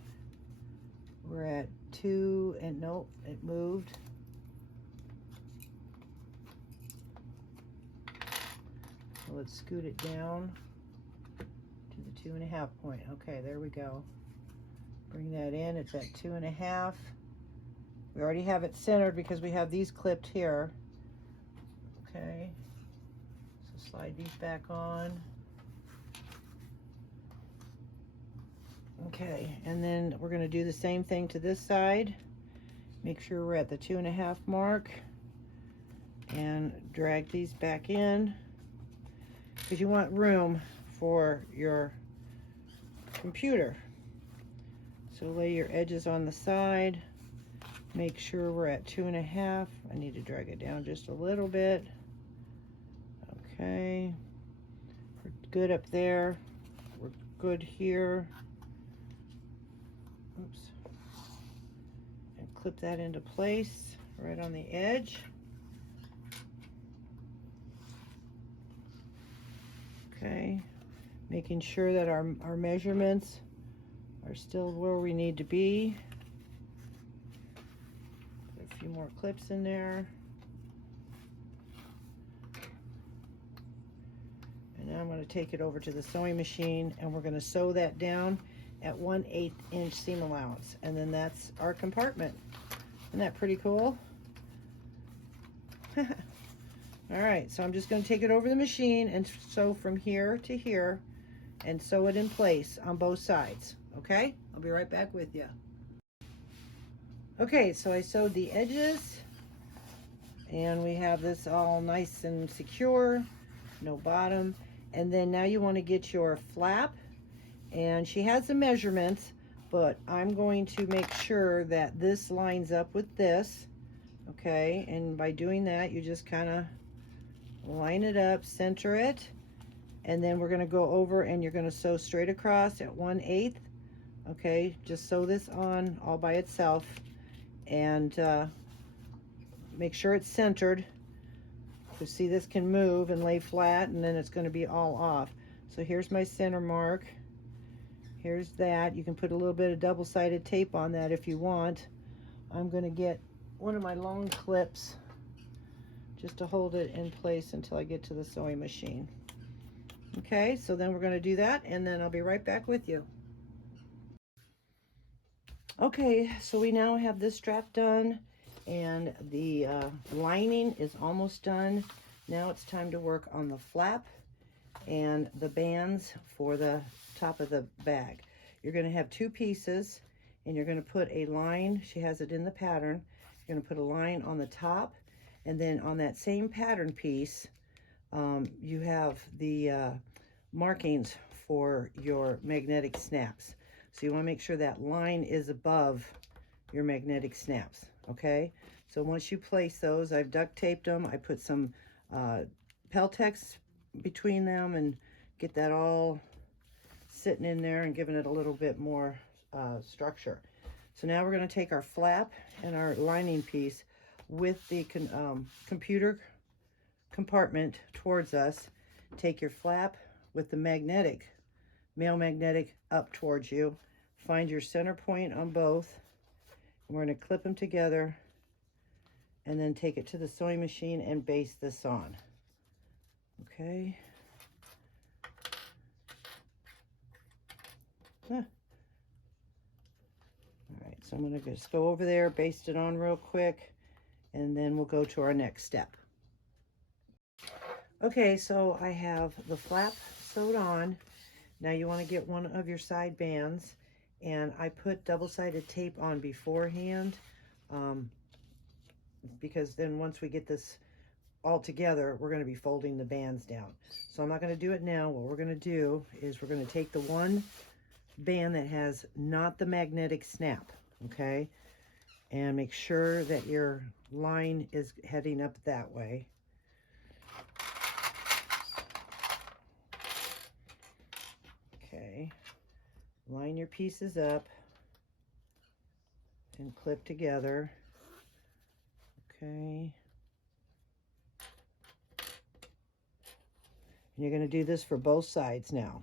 we're at 2, and nope, it moved. So let's scoot it down to the 2.5 point. Okay, there we go. Bring that in, it's at 2.5. We already have it centered because we have these clipped here. Okay, so slide these back on. Okay, and then we're going to do the same thing to this side. Make sure we're at the 2.5 mark, and drag these back in, because you want room for your computer. So lay your edges on the side. Make sure we're at 2.5. I need to drag it down just a little bit. Okay, we're good up there. We're good here. Oops. And clip that into place right on the edge. Okay, making sure that our measurements are still where we need to be. Put a few more clips in there. And now I'm going to take it over to the sewing machine, and we're going to sew that down at 1/8 inch seam allowance, and then that's our compartment. Isn't that pretty cool? All right, so I'm just going to take it over the machine and sew from here to here, and sew it in place on both sides. Okay, I'll be right back with you. Okay, so I sewed the edges, and we have this all nice and secure, no bottom. And then now you want to get your flap, and she has the measurements, but I'm going to make sure that this lines up with this. Okay, and by doing that, you just kind of line it up, center it, and then we're going to go over, and you're going to sew straight across at 1/8. Okay, just sew this on all by itself, and make sure it's centered. So see, this can move and lay flat, and then it's going to be all off. So here's my center mark. Here's that. You can put a little bit of double-sided tape on that if you want. I'm going to get one of my long clips just to hold it in place until I get to the sewing machine. Okay, so then we're going to do that, and then I'll be right back with you. Okay, so we now have this strap done, and the lining is almost done. Now it's time to work on the flap and the bands for the top of the bag. You're going to have 2 pieces, and you're going to put a line. She has it in the pattern. You're going to put a line on the top, and then on that same pattern piece, you have the markings for your magnetic snaps. So you want to make sure that line is above your magnetic snaps. Okay, so once you place those, I've duct taped them. I put some Peltex between them and get that all sitting in there and giving it a little bit more structure. So now we're going to take our flap and our lining piece with the computer compartment towards us. Take your flap with the magnetic male magnetic up towards you. Find your center point on both. We're going to clip them together and then take it to the sewing machine and baste this on. Okay. All right, so I'm going to just go over there, baste it on real quick, and then we'll go to our next step. Okay, so I have the flap sewed on. Now you want to get one of your side bands, and I put double-sided tape on beforehand, because then once we get this all together, we're going to be folding the bands down. So I'm not going to do it now. What we're going to do is we're going to take the one band that has not the magnetic snap, okay, and make sure that your line is heading up that way. Okay, line your pieces up and clip together. Okay, and you're going to do this for both sides now.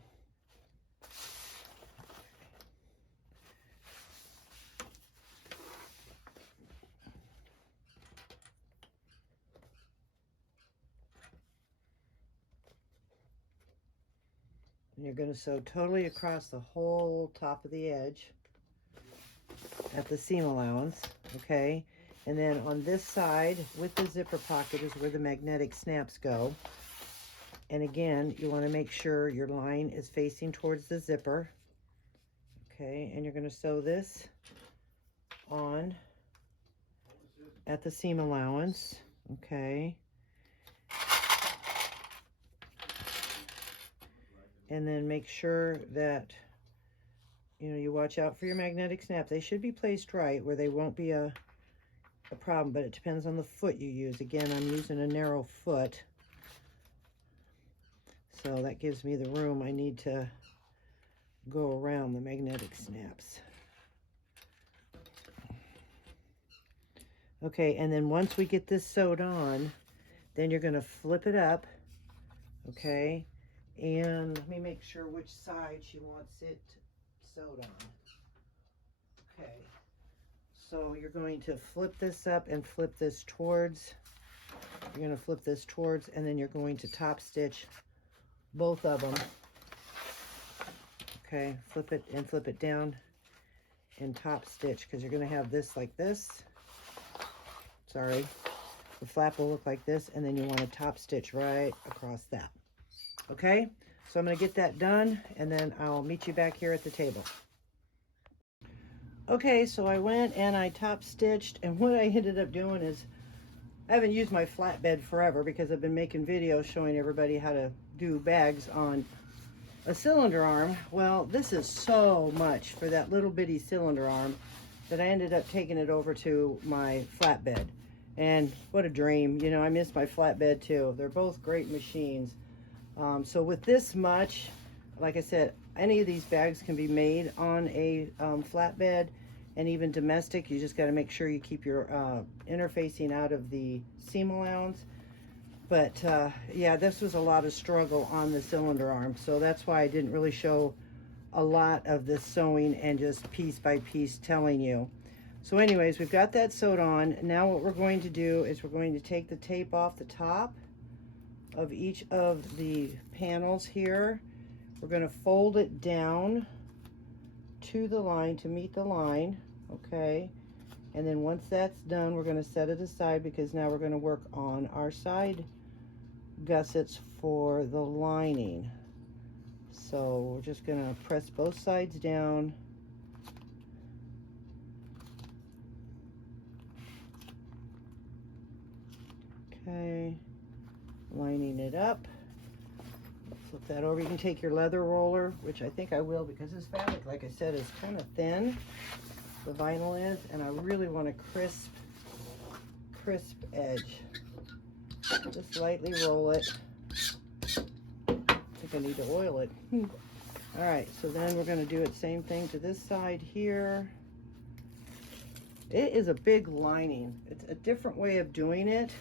And you're going to sew totally across the whole top of the edge at the seam allowance, okay? And then on this side with the zipper pocket is where the magnetic snaps go. And again, you want to make sure your line is facing towards the zipper, okay? And you're going to sew this on at the seam allowance, okay? And then make sure that, you know, you watch out for your magnetic snap. They should be placed right where they won't be a problem, but it depends on the foot you use. Again, I'm using a narrow foot, so that gives me the room I need to go around the magnetic snaps. Okay, and then once we get this sewed on, then you're going to flip it up, okay? And let me make sure which side she wants it sewed on. Okay, so you're going to flip this up and flip this towards. You're going to flip this towards, and then you're going to top stitch both of them. Okay, flip it and flip it down and top stitch, because you're going to have this like this. Sorry, the flap will look like this, and then you want to top stitch right across that. Okay, so I'm going to get that done, and then I'll meet you back here at the table. Okay, so I went and I top stitched, and what I ended up doing is, I haven't used my flatbed forever because I've been making videos showing everybody how to do bags on a cylinder arm. Well, this is so much for that little bitty cylinder arm that I ended up taking it over to my flatbed. And what a dream. You know, I miss my flatbed too. They're both great machines. So with this much, like I said, any of these bags can be made on a flatbed, and even domestic. You just got to make sure you keep your interfacing out of the seam allowance. But yeah, this was a lot of struggle on the cylinder arm, so that's why I didn't really show a lot of this sewing and just piece by piece telling you. So anyways, we've got that sewed on. Now what we're going to do is we're going to take the tape off the top of each of the panels here. We're going to fold it down to the line to meet the line, okay? And then once that's done, we're going to set it aside, because now we're going to work on our side gussets for the lining. So we're just going to press both sides down. Okay, lining it up. Flip that over. You can take your leather roller, which I think I will, because this fabric, like I said, is kind of thin. The vinyl is, and I really want a crisp edge. Just lightly roll it. I think I need to oil it. All right, so then we're going to do it same thing to this side here. It is a big lining. It's a different way of doing it,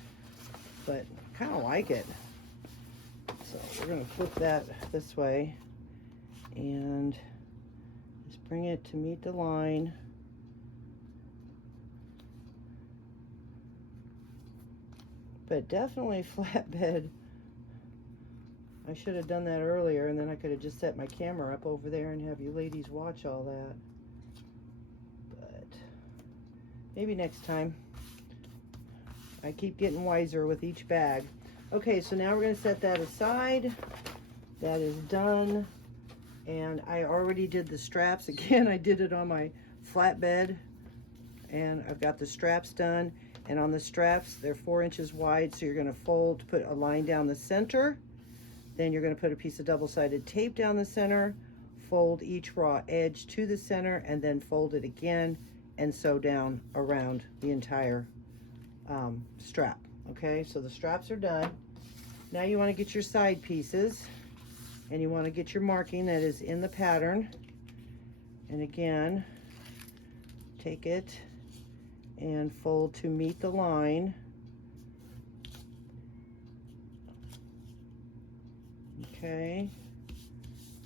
but kind of like it. So we're going to flip that this way, and just bring it to meet the line. But definitely flatbed. I should have done that earlier, and then I could have just set my camera up over there and have you ladies watch all that. But maybe next time. I keep getting wiser with each bag. Okay, so now we're going to set that aside. That is done. And I already did the straps. Again, I did it on my flatbed. And I've got the straps done. And on the straps, they're 4 inches wide, so you're going to fold, put a line down the center. Then you're going to put a piece of double-sided tape down the center, fold each raw edge to the center, and then fold it again and sew down around the entire strap. Okay, so the straps are done. Now you want to get your side pieces, and you want to get your marking that is in the pattern. And again, take it and fold to meet the line. Okay,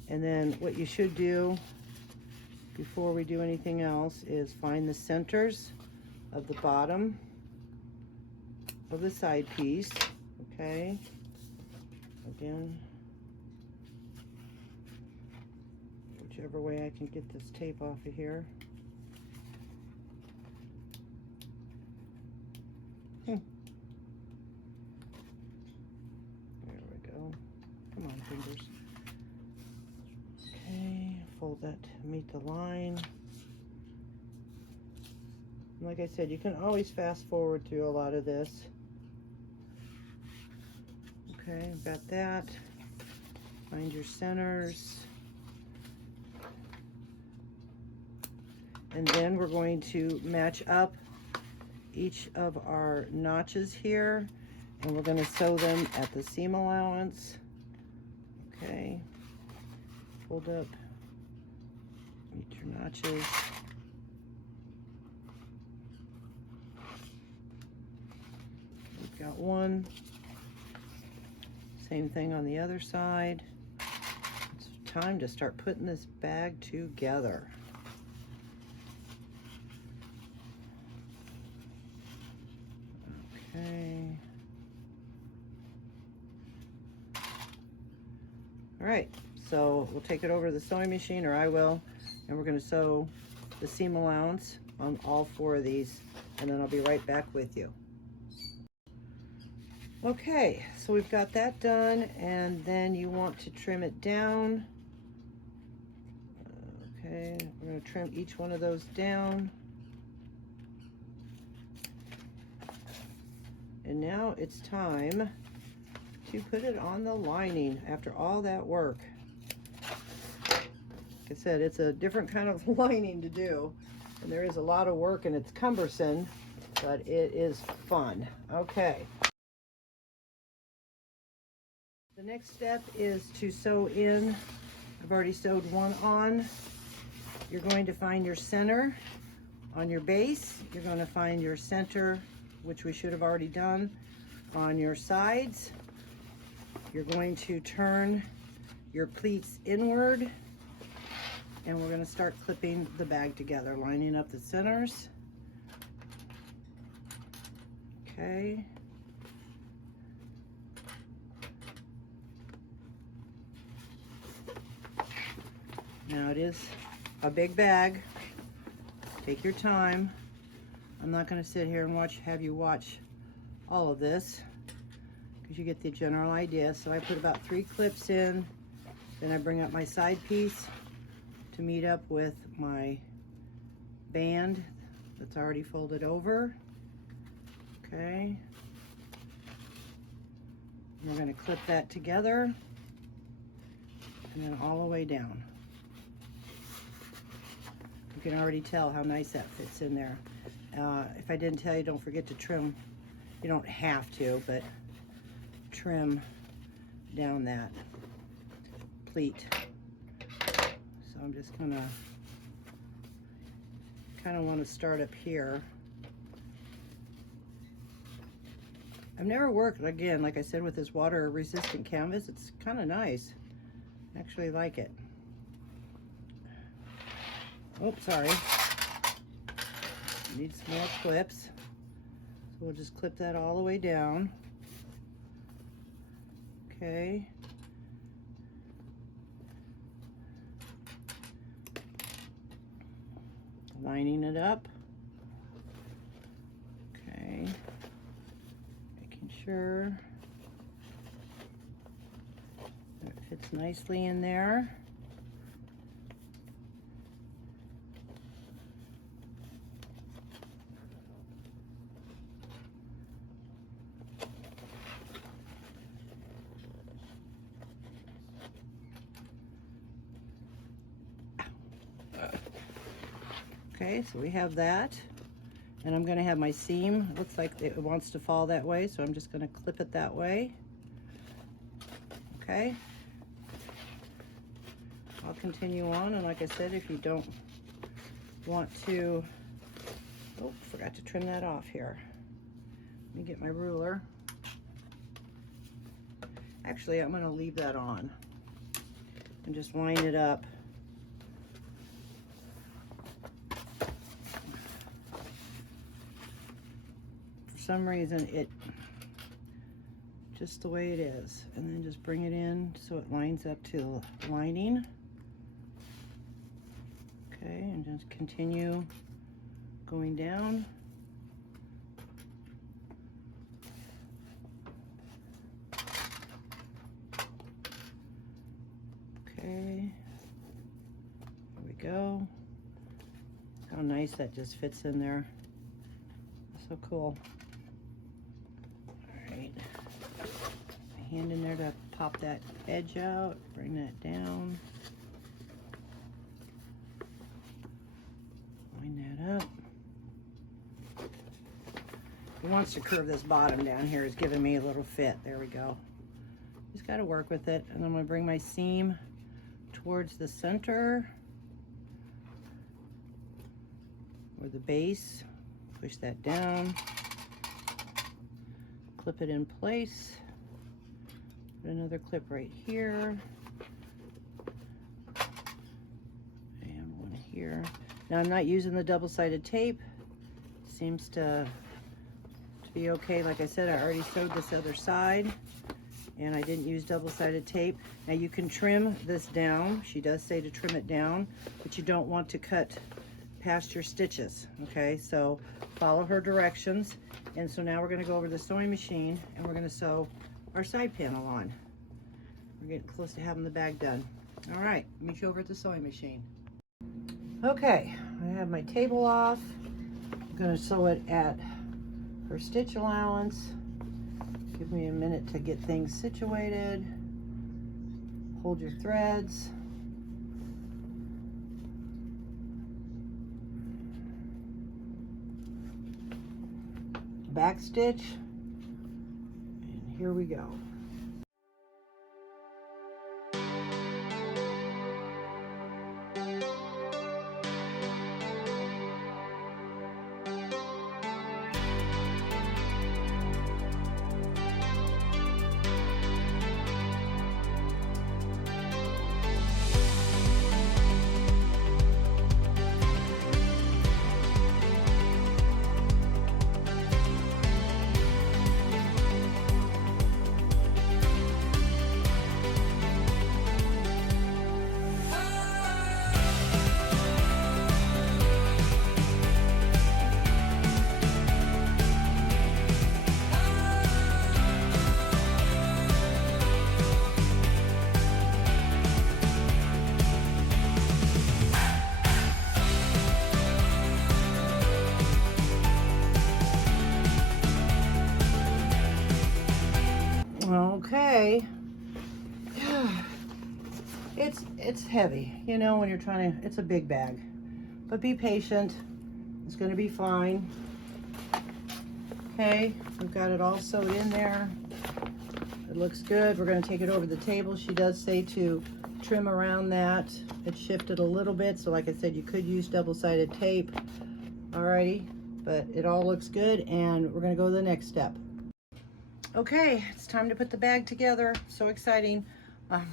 and then what you should do before we do anything else is find the centers of the bottom of the side piece. Okay, again, whichever way I can get this tape off of here. There we go. Come on, fingers. Okay, fold that to meet the line. And like I said, you can always fast forward through a lot of this. Okay, got that. Find your centers. And then we're going to match up each of our notches here, and we're going to sew them at the seam allowance. Okay, fold up, meet your notches. We've got one. Same thing on the other side. It's time to start putting this bag together. Okay. All right, so we'll take it over to the sewing machine, or I will, and we're going to sew the seam allowance on all 4 of these, and then I'll be right back with you. Okay, so we've got that done, and then you want to trim it down. Okay, we're going to trim each one of those down. And now it's time to put it on the lining after all that work. Like I said, it's a different kind of lining to do, and there is a lot of work, and it's cumbersome, but it is fun. Okay. The next step is to sew in. I've already sewed one on. You're going to find your center on your base. You're going to find your center, which we should have already done, on your sides. You're going to turn your pleats inward, and we're going to start clipping the bag together, lining up the centers. Okay. Now it is a big bag. Take your time. I'm not going to sit here and have you watch all of this, because you get the general idea. So I put about 3 clips in, then I bring up my side piece to meet up with my band that's already folded over. Okay. And we're going to clip that together, and then all the way down. You can already tell how nice that fits in there. If I didn't tell you, don't forget to trim. You don't have to, but trim down that pleat. So I'm just gonna kind of want to start up here. I've never worked, again, like I said, with this water resistant canvas. It's kind of nice. I actually like it. Oops, sorry. Need some more clips. So we'll just clip that all the way down. Okay. Lining it up. Okay. Making sure that it fits nicely in there. Okay, so we have that, and I'm going to have my seam. Looks like it wants to fall that way, so I'm just going to clip it that way. Okay, I'll continue on, and like I said, if you don't want to, oh, forgot to trim that off here. Let me get my ruler. Actually, I'm going to leave that on and just line it up. Some reason it just the way it is, and then just bring it in so it lines up to the lining. Okay, and just continue going down. Okay, there we go. How nice that just fits in there. So cool. Hand in there to pop that edge out, bring that down, line that up. It wants to curve this bottom down here. It's giving me a little fit. There we go. Just got to work with it, and I'm going to bring my seam towards the center or the base. Push that down, clip it in place. Put another clip right here, and one here. Now I'm not using the double-sided tape. Seems to be okay. Like I said, I already sewed this other side, and I didn't use double-sided tape. Now you can trim this down. She does say to trim it down, but you don't want to cut past your stitches. Okay, so follow her directions. And so now we're going to go over the sewing machine, and we're going to sew our side panel on. We're getting close to having the bag done. All right, meet you over at the sewing machine. Okay, I have my table off. I'm going to sew it at her stitch allowance. Give me a minute to get things situated. Hold your threads. Back stitch, and here we go. Okay, it's heavy, you know, when you're trying to, it's a big bag, but be patient. It's going to be fine. Okay, we've got it all sewed in there. It looks good. We're going to take it over the table. She does say to trim around that. It shifted a little bit, so like I said, you could use double-sided tape. Alrighty, but it all looks good, and we're going to go to the next step. Okay, it's time to put the bag together. So exciting.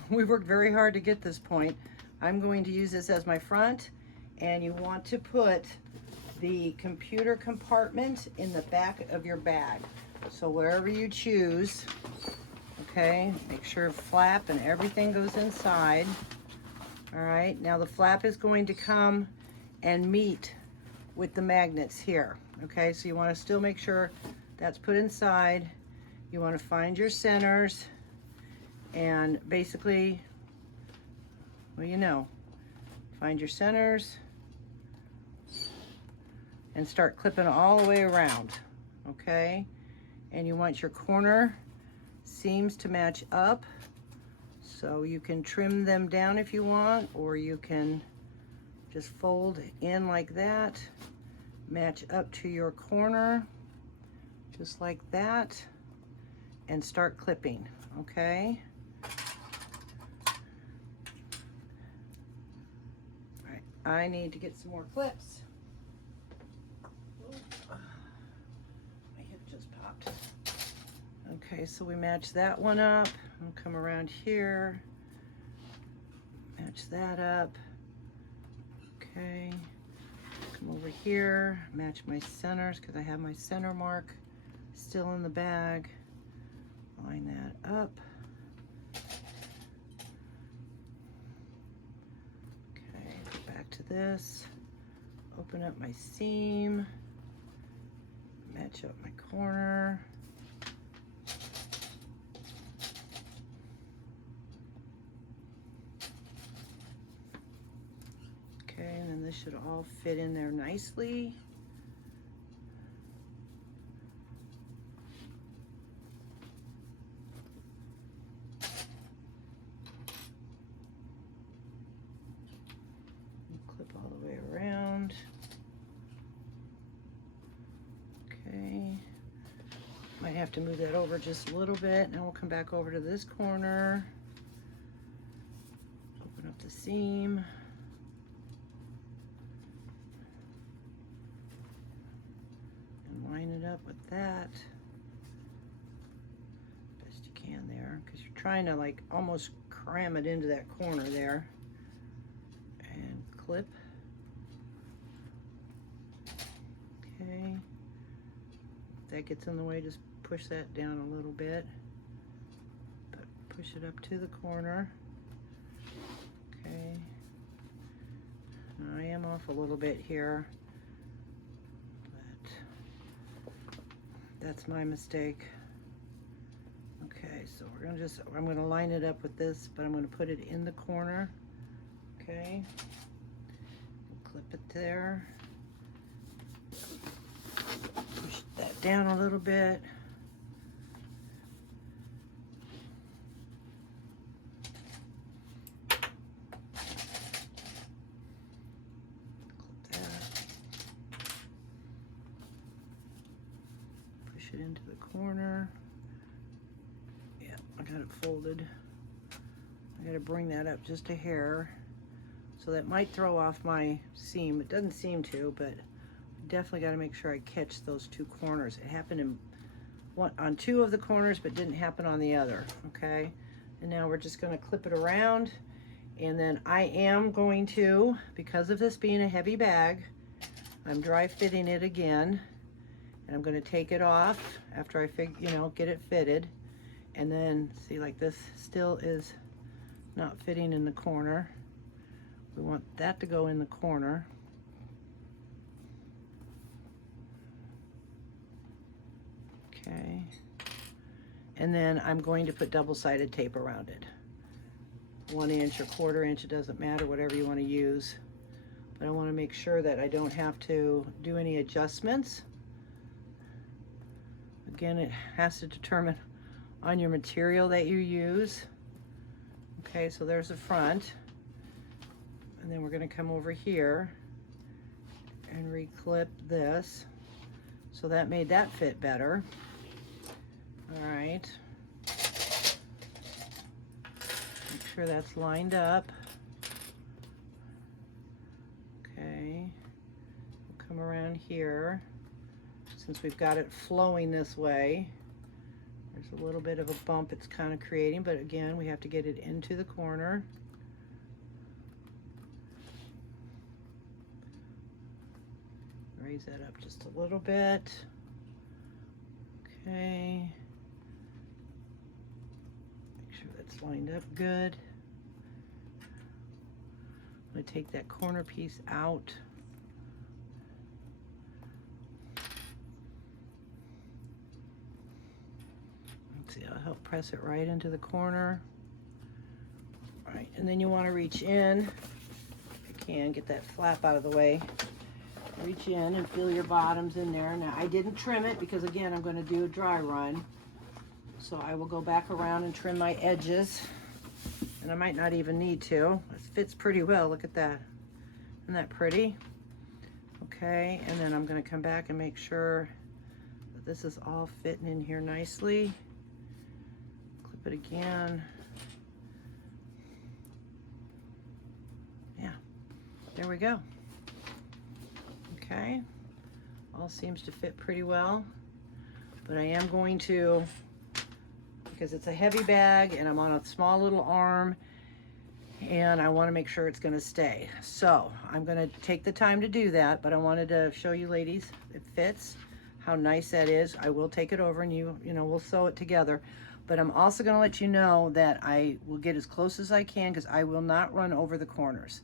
We worked very hard to get this point. I'm going to use this as my front, and you want to put the computer compartment in the back of your bag. So wherever you choose, okay, make sure flap and everything goes inside. All right, now the flap is going to come and meet with the magnets here. Okay, so you want to still make sure that's put inside. You want to find your centers and basically, well, you know, find your centers and start clipping all the way around, okay? And you want your corner seams to match up, so you can trim them down if you want, or you can just fold in like that, match up to your corner, just like that, and start clipping, okay? All right, I need to get some more clips. My hip just popped. Okay, so we match that one up. I'll come around here, match that up. Okay, come over here, match my centers because I have my center mark still in the bag. Line that up. Okay, go back to this. Open up my seam. Match up my corner. Okay, and then this should all fit in there nicely. Clip all the way around. Okay. Might have to move that over just a little bit. Now we'll come back over to this corner. Open up the seam. Line it up with that best you can there, because you're trying to like almost cram it into that corner there, and clip. Okay, if that gets in the way, just push that down a little bit, but push it up to the corner. Okay, I am off a little bit here. That's my mistake. Okay, so we're gonna I'm gonna line it up with this, but I'm gonna put it in the corner. Okay, clip it there. Push that down a little bit. It into the corner. Yeah, I got it folded. I got to bring that up just a hair, so that might throw off my seam. It doesn't seem to, but definitely got to make sure I catch those two corners. It happened on two of the corners, but didn't happen on the other. Okay, and now we're just going to clip it around, and then I am going to, because of this being a heavy bag, I'm dry fitting it again. And I'm going to take it off after I get it fitted, and then see, like, this still is not fitting in the corner. We want that to go in the corner. Okay, and then I'm going to put double-sided tape around it. 1 inch or 1/4 inch, it doesn't matter, whatever you want to use. But I want to make sure that I don't have to do any adjustments. Again, it has to determine on your material that you use. Okay, so there's the front. And then we're going to come over here and reclip this. So that made that fit better. All right. Make sure that's lined up. Okay. We'll come around here. Since we've got it flowing this way, there's a little bit of a bump it's kind of creating, but again, we have to get it into the corner. raise that up just a little bit. Okay. Make sure that's lined up good. I'm going to take that corner piece out. Let's see, I'll help press it right into the corner. All right, and then you want to reach in, if you can, get that flap out of the way. Reach in and feel your bottoms in there. Now, I didn't trim it because, again, I'm going to do a dry run. So I will go back around and trim my edges. And I might not even need to. It fits pretty well. Look at that. Isn't that pretty? Okay, and then I'm going to come back and make sure that this is all fitting in here nicely. Clip it again. Yeah, there we go. Okay, all seems to fit pretty well, but I am going to, because it's a heavy bag and I'm on a small little arm and I want to make sure it's going to stay. So I'm going to take the time to do that, but I wanted to show you ladies, it fits, how nice that is. I will take it over and you know, we'll sew it together, but I'm also going to let you know that I will get as close as I can because I will not run over the corners.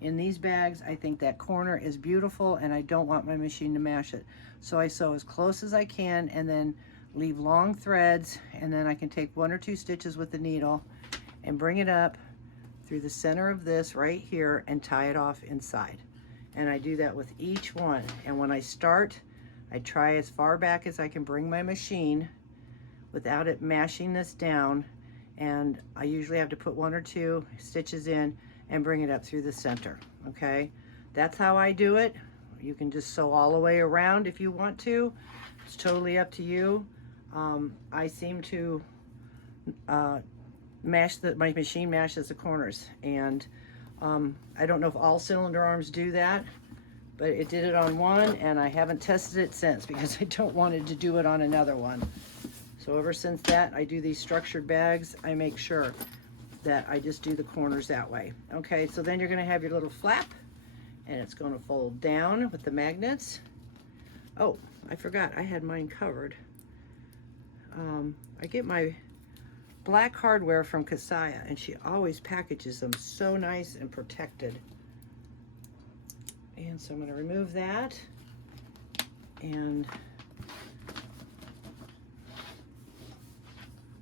In these bags, I think that corner is beautiful and I don't want my machine to mash it. So I sew as close as I can and then leave long threads, and then I can take 1 or 2 stitches with the needle and bring it up through the center of this right here and tie it off inside. And I do that with each one. And when I start, I try as far back as I can bring my machine without it mashing this down. And I usually have to put 1 or 2 stitches in and bring it up through the center, okay? That's how I do it. You can just sew all the way around if you want to. It's totally up to you. I seem to my machine mashes the corners, and I don't know if all cylinder arms do that, but it did it on one, and I haven't tested it since because I don't want it to do it on another one. So ever since that, I do these structured bags. I make sure that I just do the corners that way. Okay, so then you're gonna have your little flap and it's gonna fold down with the magnets. Oh, I forgot, I had mine covered. I get my black hardware from Kasaya and she always packages them so nice and protected. And so I'm gonna remove that and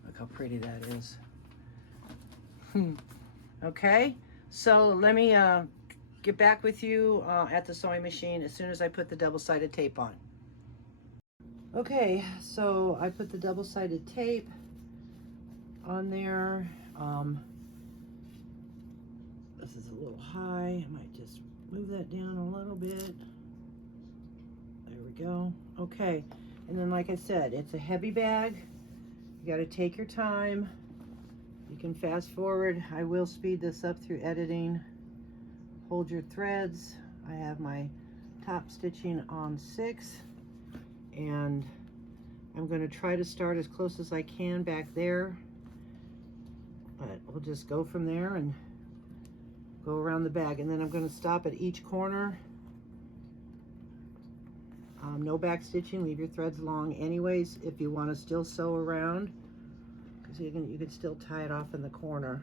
look how pretty that is. Okay, so let me get back with you at the sewing machine as soon as I put the double-sided tape on. Okay, so I put the double-sided tape on there. This is a little high. I might just move that down a little bit. There we go. Okay, and then like I said, it's a heavy bag. You got to take your time. You can fast forward. I will speed this up through editing. Hold your threads. I have my top stitching on 6, and I'm going to try to start as close as I can back there, but we'll just go from there and go around the bag, and then I'm going to stop at each corner. No back stitching. Leave your threads long anyways if you want to still sew around, because you can still tie it off in the corner.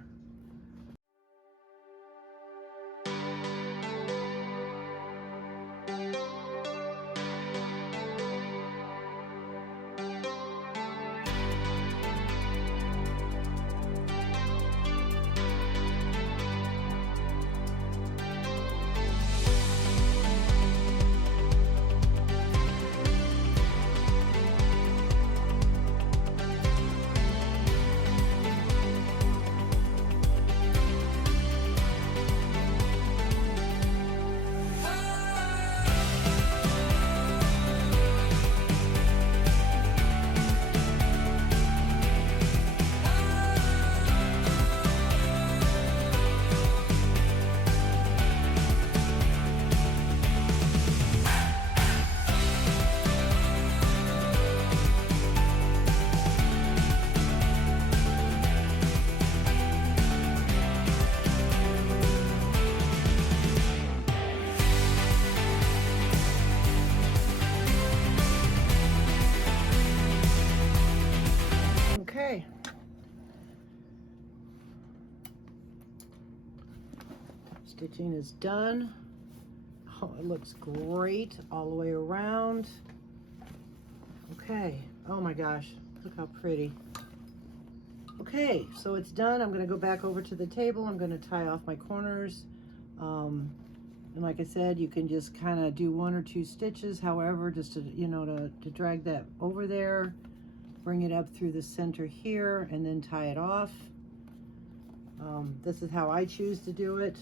stitching is done. Oh, it looks great all the way around. Okay, oh my gosh, look how pretty. Okay, so it's done. I'm gonna go back over to the table. I'm gonna tie off my corners. And like I said, you can just kind of do 1 or 2 stitches, however, just to, you know, to drag that over there, bring it up through the center here, and then tie it off. This is how I choose to do it.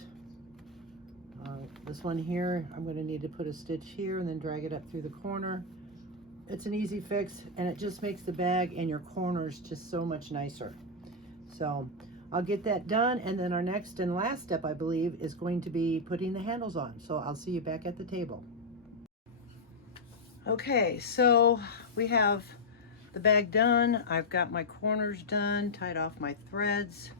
This one here, I'm going to need to put a stitch here and then drag it up through the corner. It's an easy fix, and it just makes the bag and your corners just so much nicer. So I'll get that done, and then our next and last step, I believe, is going to be putting the handles on. So I'll see you back at the table. Okay, so we have the bag done. I've got my corners done, tied off my threads.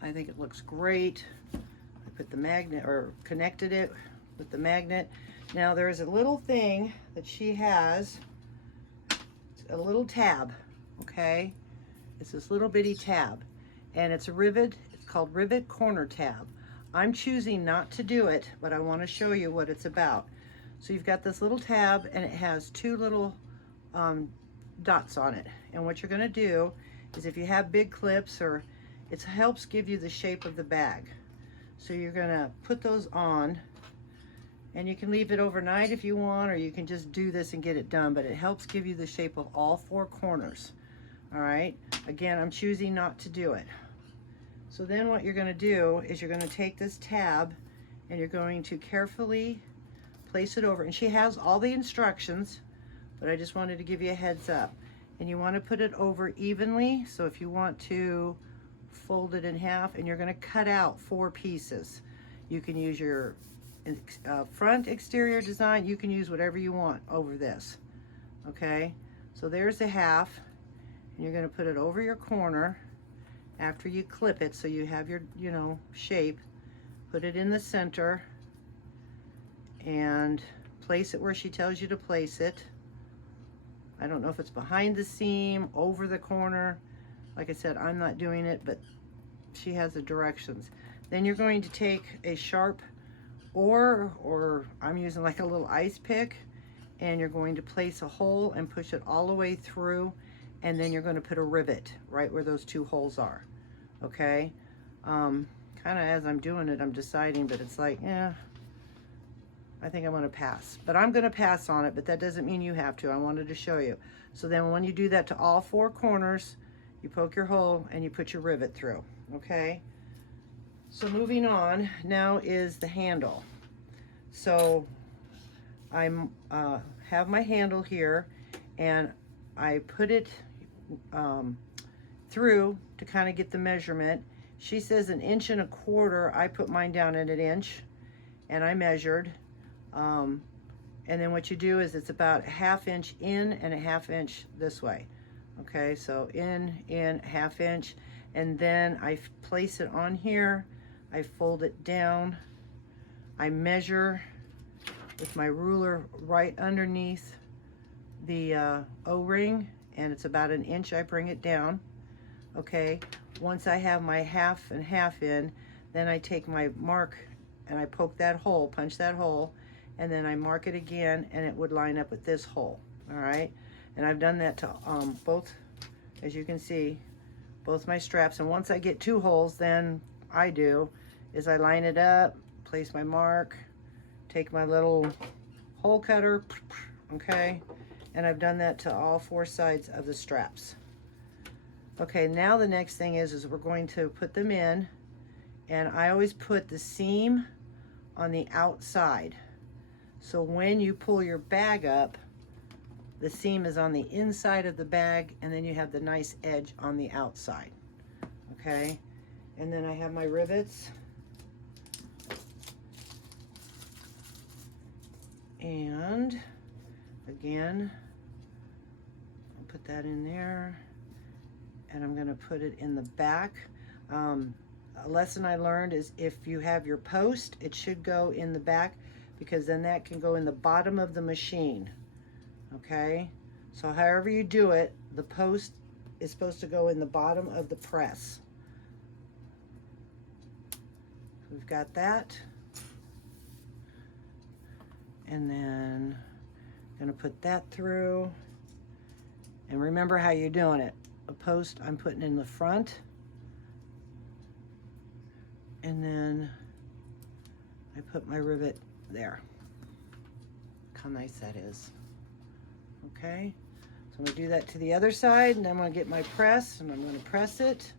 I think it looks great. I put the magnet, or connected it with the magnet. Now there's a little thing that she has, a little tab, okay? It's this little bitty tab, and it's a rivet. It's called rivet corner tab. I'm choosing not to do it, but I want to show you what it's about. So you've got this little tab, and it has 2 little dots on it. And what you're going to do is, if you have big clips, or it helps give you the shape of the bag. So you're going to put those on, and you can leave it overnight if you want, or you can just do this and get it done, but it helps give you the shape of all 4 corners. All right, again, I'm choosing not to do it. So then what you're going to do is you're going to take this tab, and you're going to carefully place it over, and she has all the instructions, but I just wanted to give you a heads up. And you want to put it over evenly. So if you want to fold it in half, and you're going to cut out 4 pieces. You can use your front exterior design. You can use whatever you want over this. Okay, so there's the half, and you're going to put it over your corner after you clip it, so you have your, you know, shape. Put it in the center and place it where she tells you to place it. I don't know if it's behind the seam, over the corner. Like I said, I'm not doing it, but she has the directions. Then you're going to take a sharp, or I'm using like a little ice pick, and you're going to place a hole and push it all the way through, and then you're going to put a rivet right where those 2 holes are. Okay, kind of as I'm doing it, I'm deciding, but it's like, yeah, I think I'm going to pass. But I'm going to pass on it, but that doesn't mean you have to. I wanted to show you. So then when you do that to all 4 corners, you poke your hole and you put your rivet through. Okay, so moving on now is the handle. So I'm have my handle here, and I put it through to kind of get the measurement. She says 1 1/4 inches. I put mine down at 1 inch, and I measured. And then what you do is, it's about 1/2 inch in and 1/2 inch this way. Okay, so in, 1/2 inch, and then I place it on here. I fold it down. I measure with my ruler right underneath the O-ring, and it's about 1 inch. I bring it down. Okay, once I have my 1/2 and 1/2 in, then I take my mark and I poke that hole, punch that hole, and then I mark it again, and it would line up with this hole. All right, and I've done that to both, as you can see, both my straps. And once I get 2 holes, then I line it up, place my mark, take my little hole cutter, okay, and I've done that to all 4 sides of the straps. Okay, now the next thing is we're going to put them in, and I always put the seam on the outside. So when you pull your bag up, the seam is on the inside of the bag, and then you have the nice edge on the outside. Okay, and then I have my rivets. And again, I'll put that in there, and I'm going to put it in the back. A lesson I learned is, if you have your post, it should go in the back, because then that can go in the bottom of the machine. Okay, so however you do it, the post is supposed to go in the bottom of the press. We've got that. And then I'm gonna put that through. And remember how you're doing it. A post I'm putting in the front. And then I put my rivet there. Look how nice that is. Okay, so I'm gonna do that to the other side, and I'm gonna get my press, and I'm gonna press it.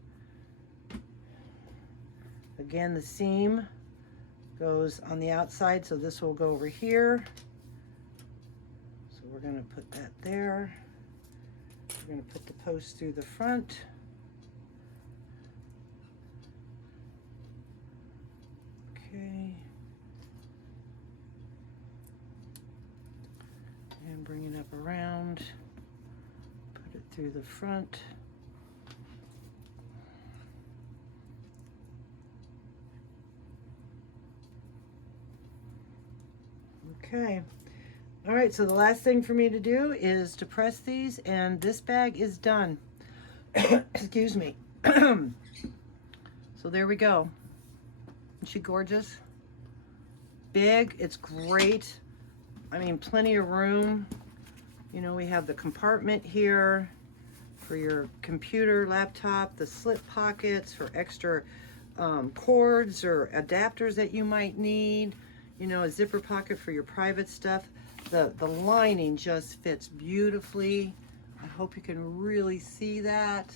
Again, the seam goes on the outside, so this will go over here. So we're gonna put that there. We're gonna put the post through the front. Okay. And bring it up around. Put it through the front. Okay. All right, so the last thing for me to do is to press these, and this bag is done. Excuse me. So there we go. Isn't she gorgeous? Big, it's great. I mean, plenty of room. You know, we have the compartment here for your computer, laptop, the slip pockets for extra cords or adapters that you might need. You know, a zipper pocket for your private stuff. The lining just fits beautifully. I hope you can really see that.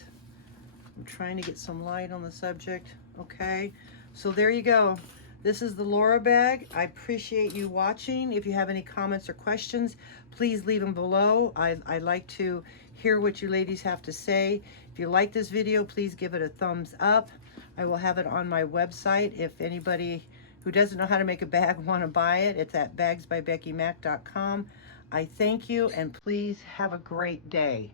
I'm trying to get some light on the subject. Okay, so there you go. This is the Laura bag. I appreciate you watching. If you have any comments or questions, please leave them below. I like to hear what you ladies have to say. If you like this video, please give it a thumbs up. I will have it on my website. If anybody who doesn't know how to make a bag want to buy it, it's at bagsbybeckymac.com. I thank you, and please have a great day.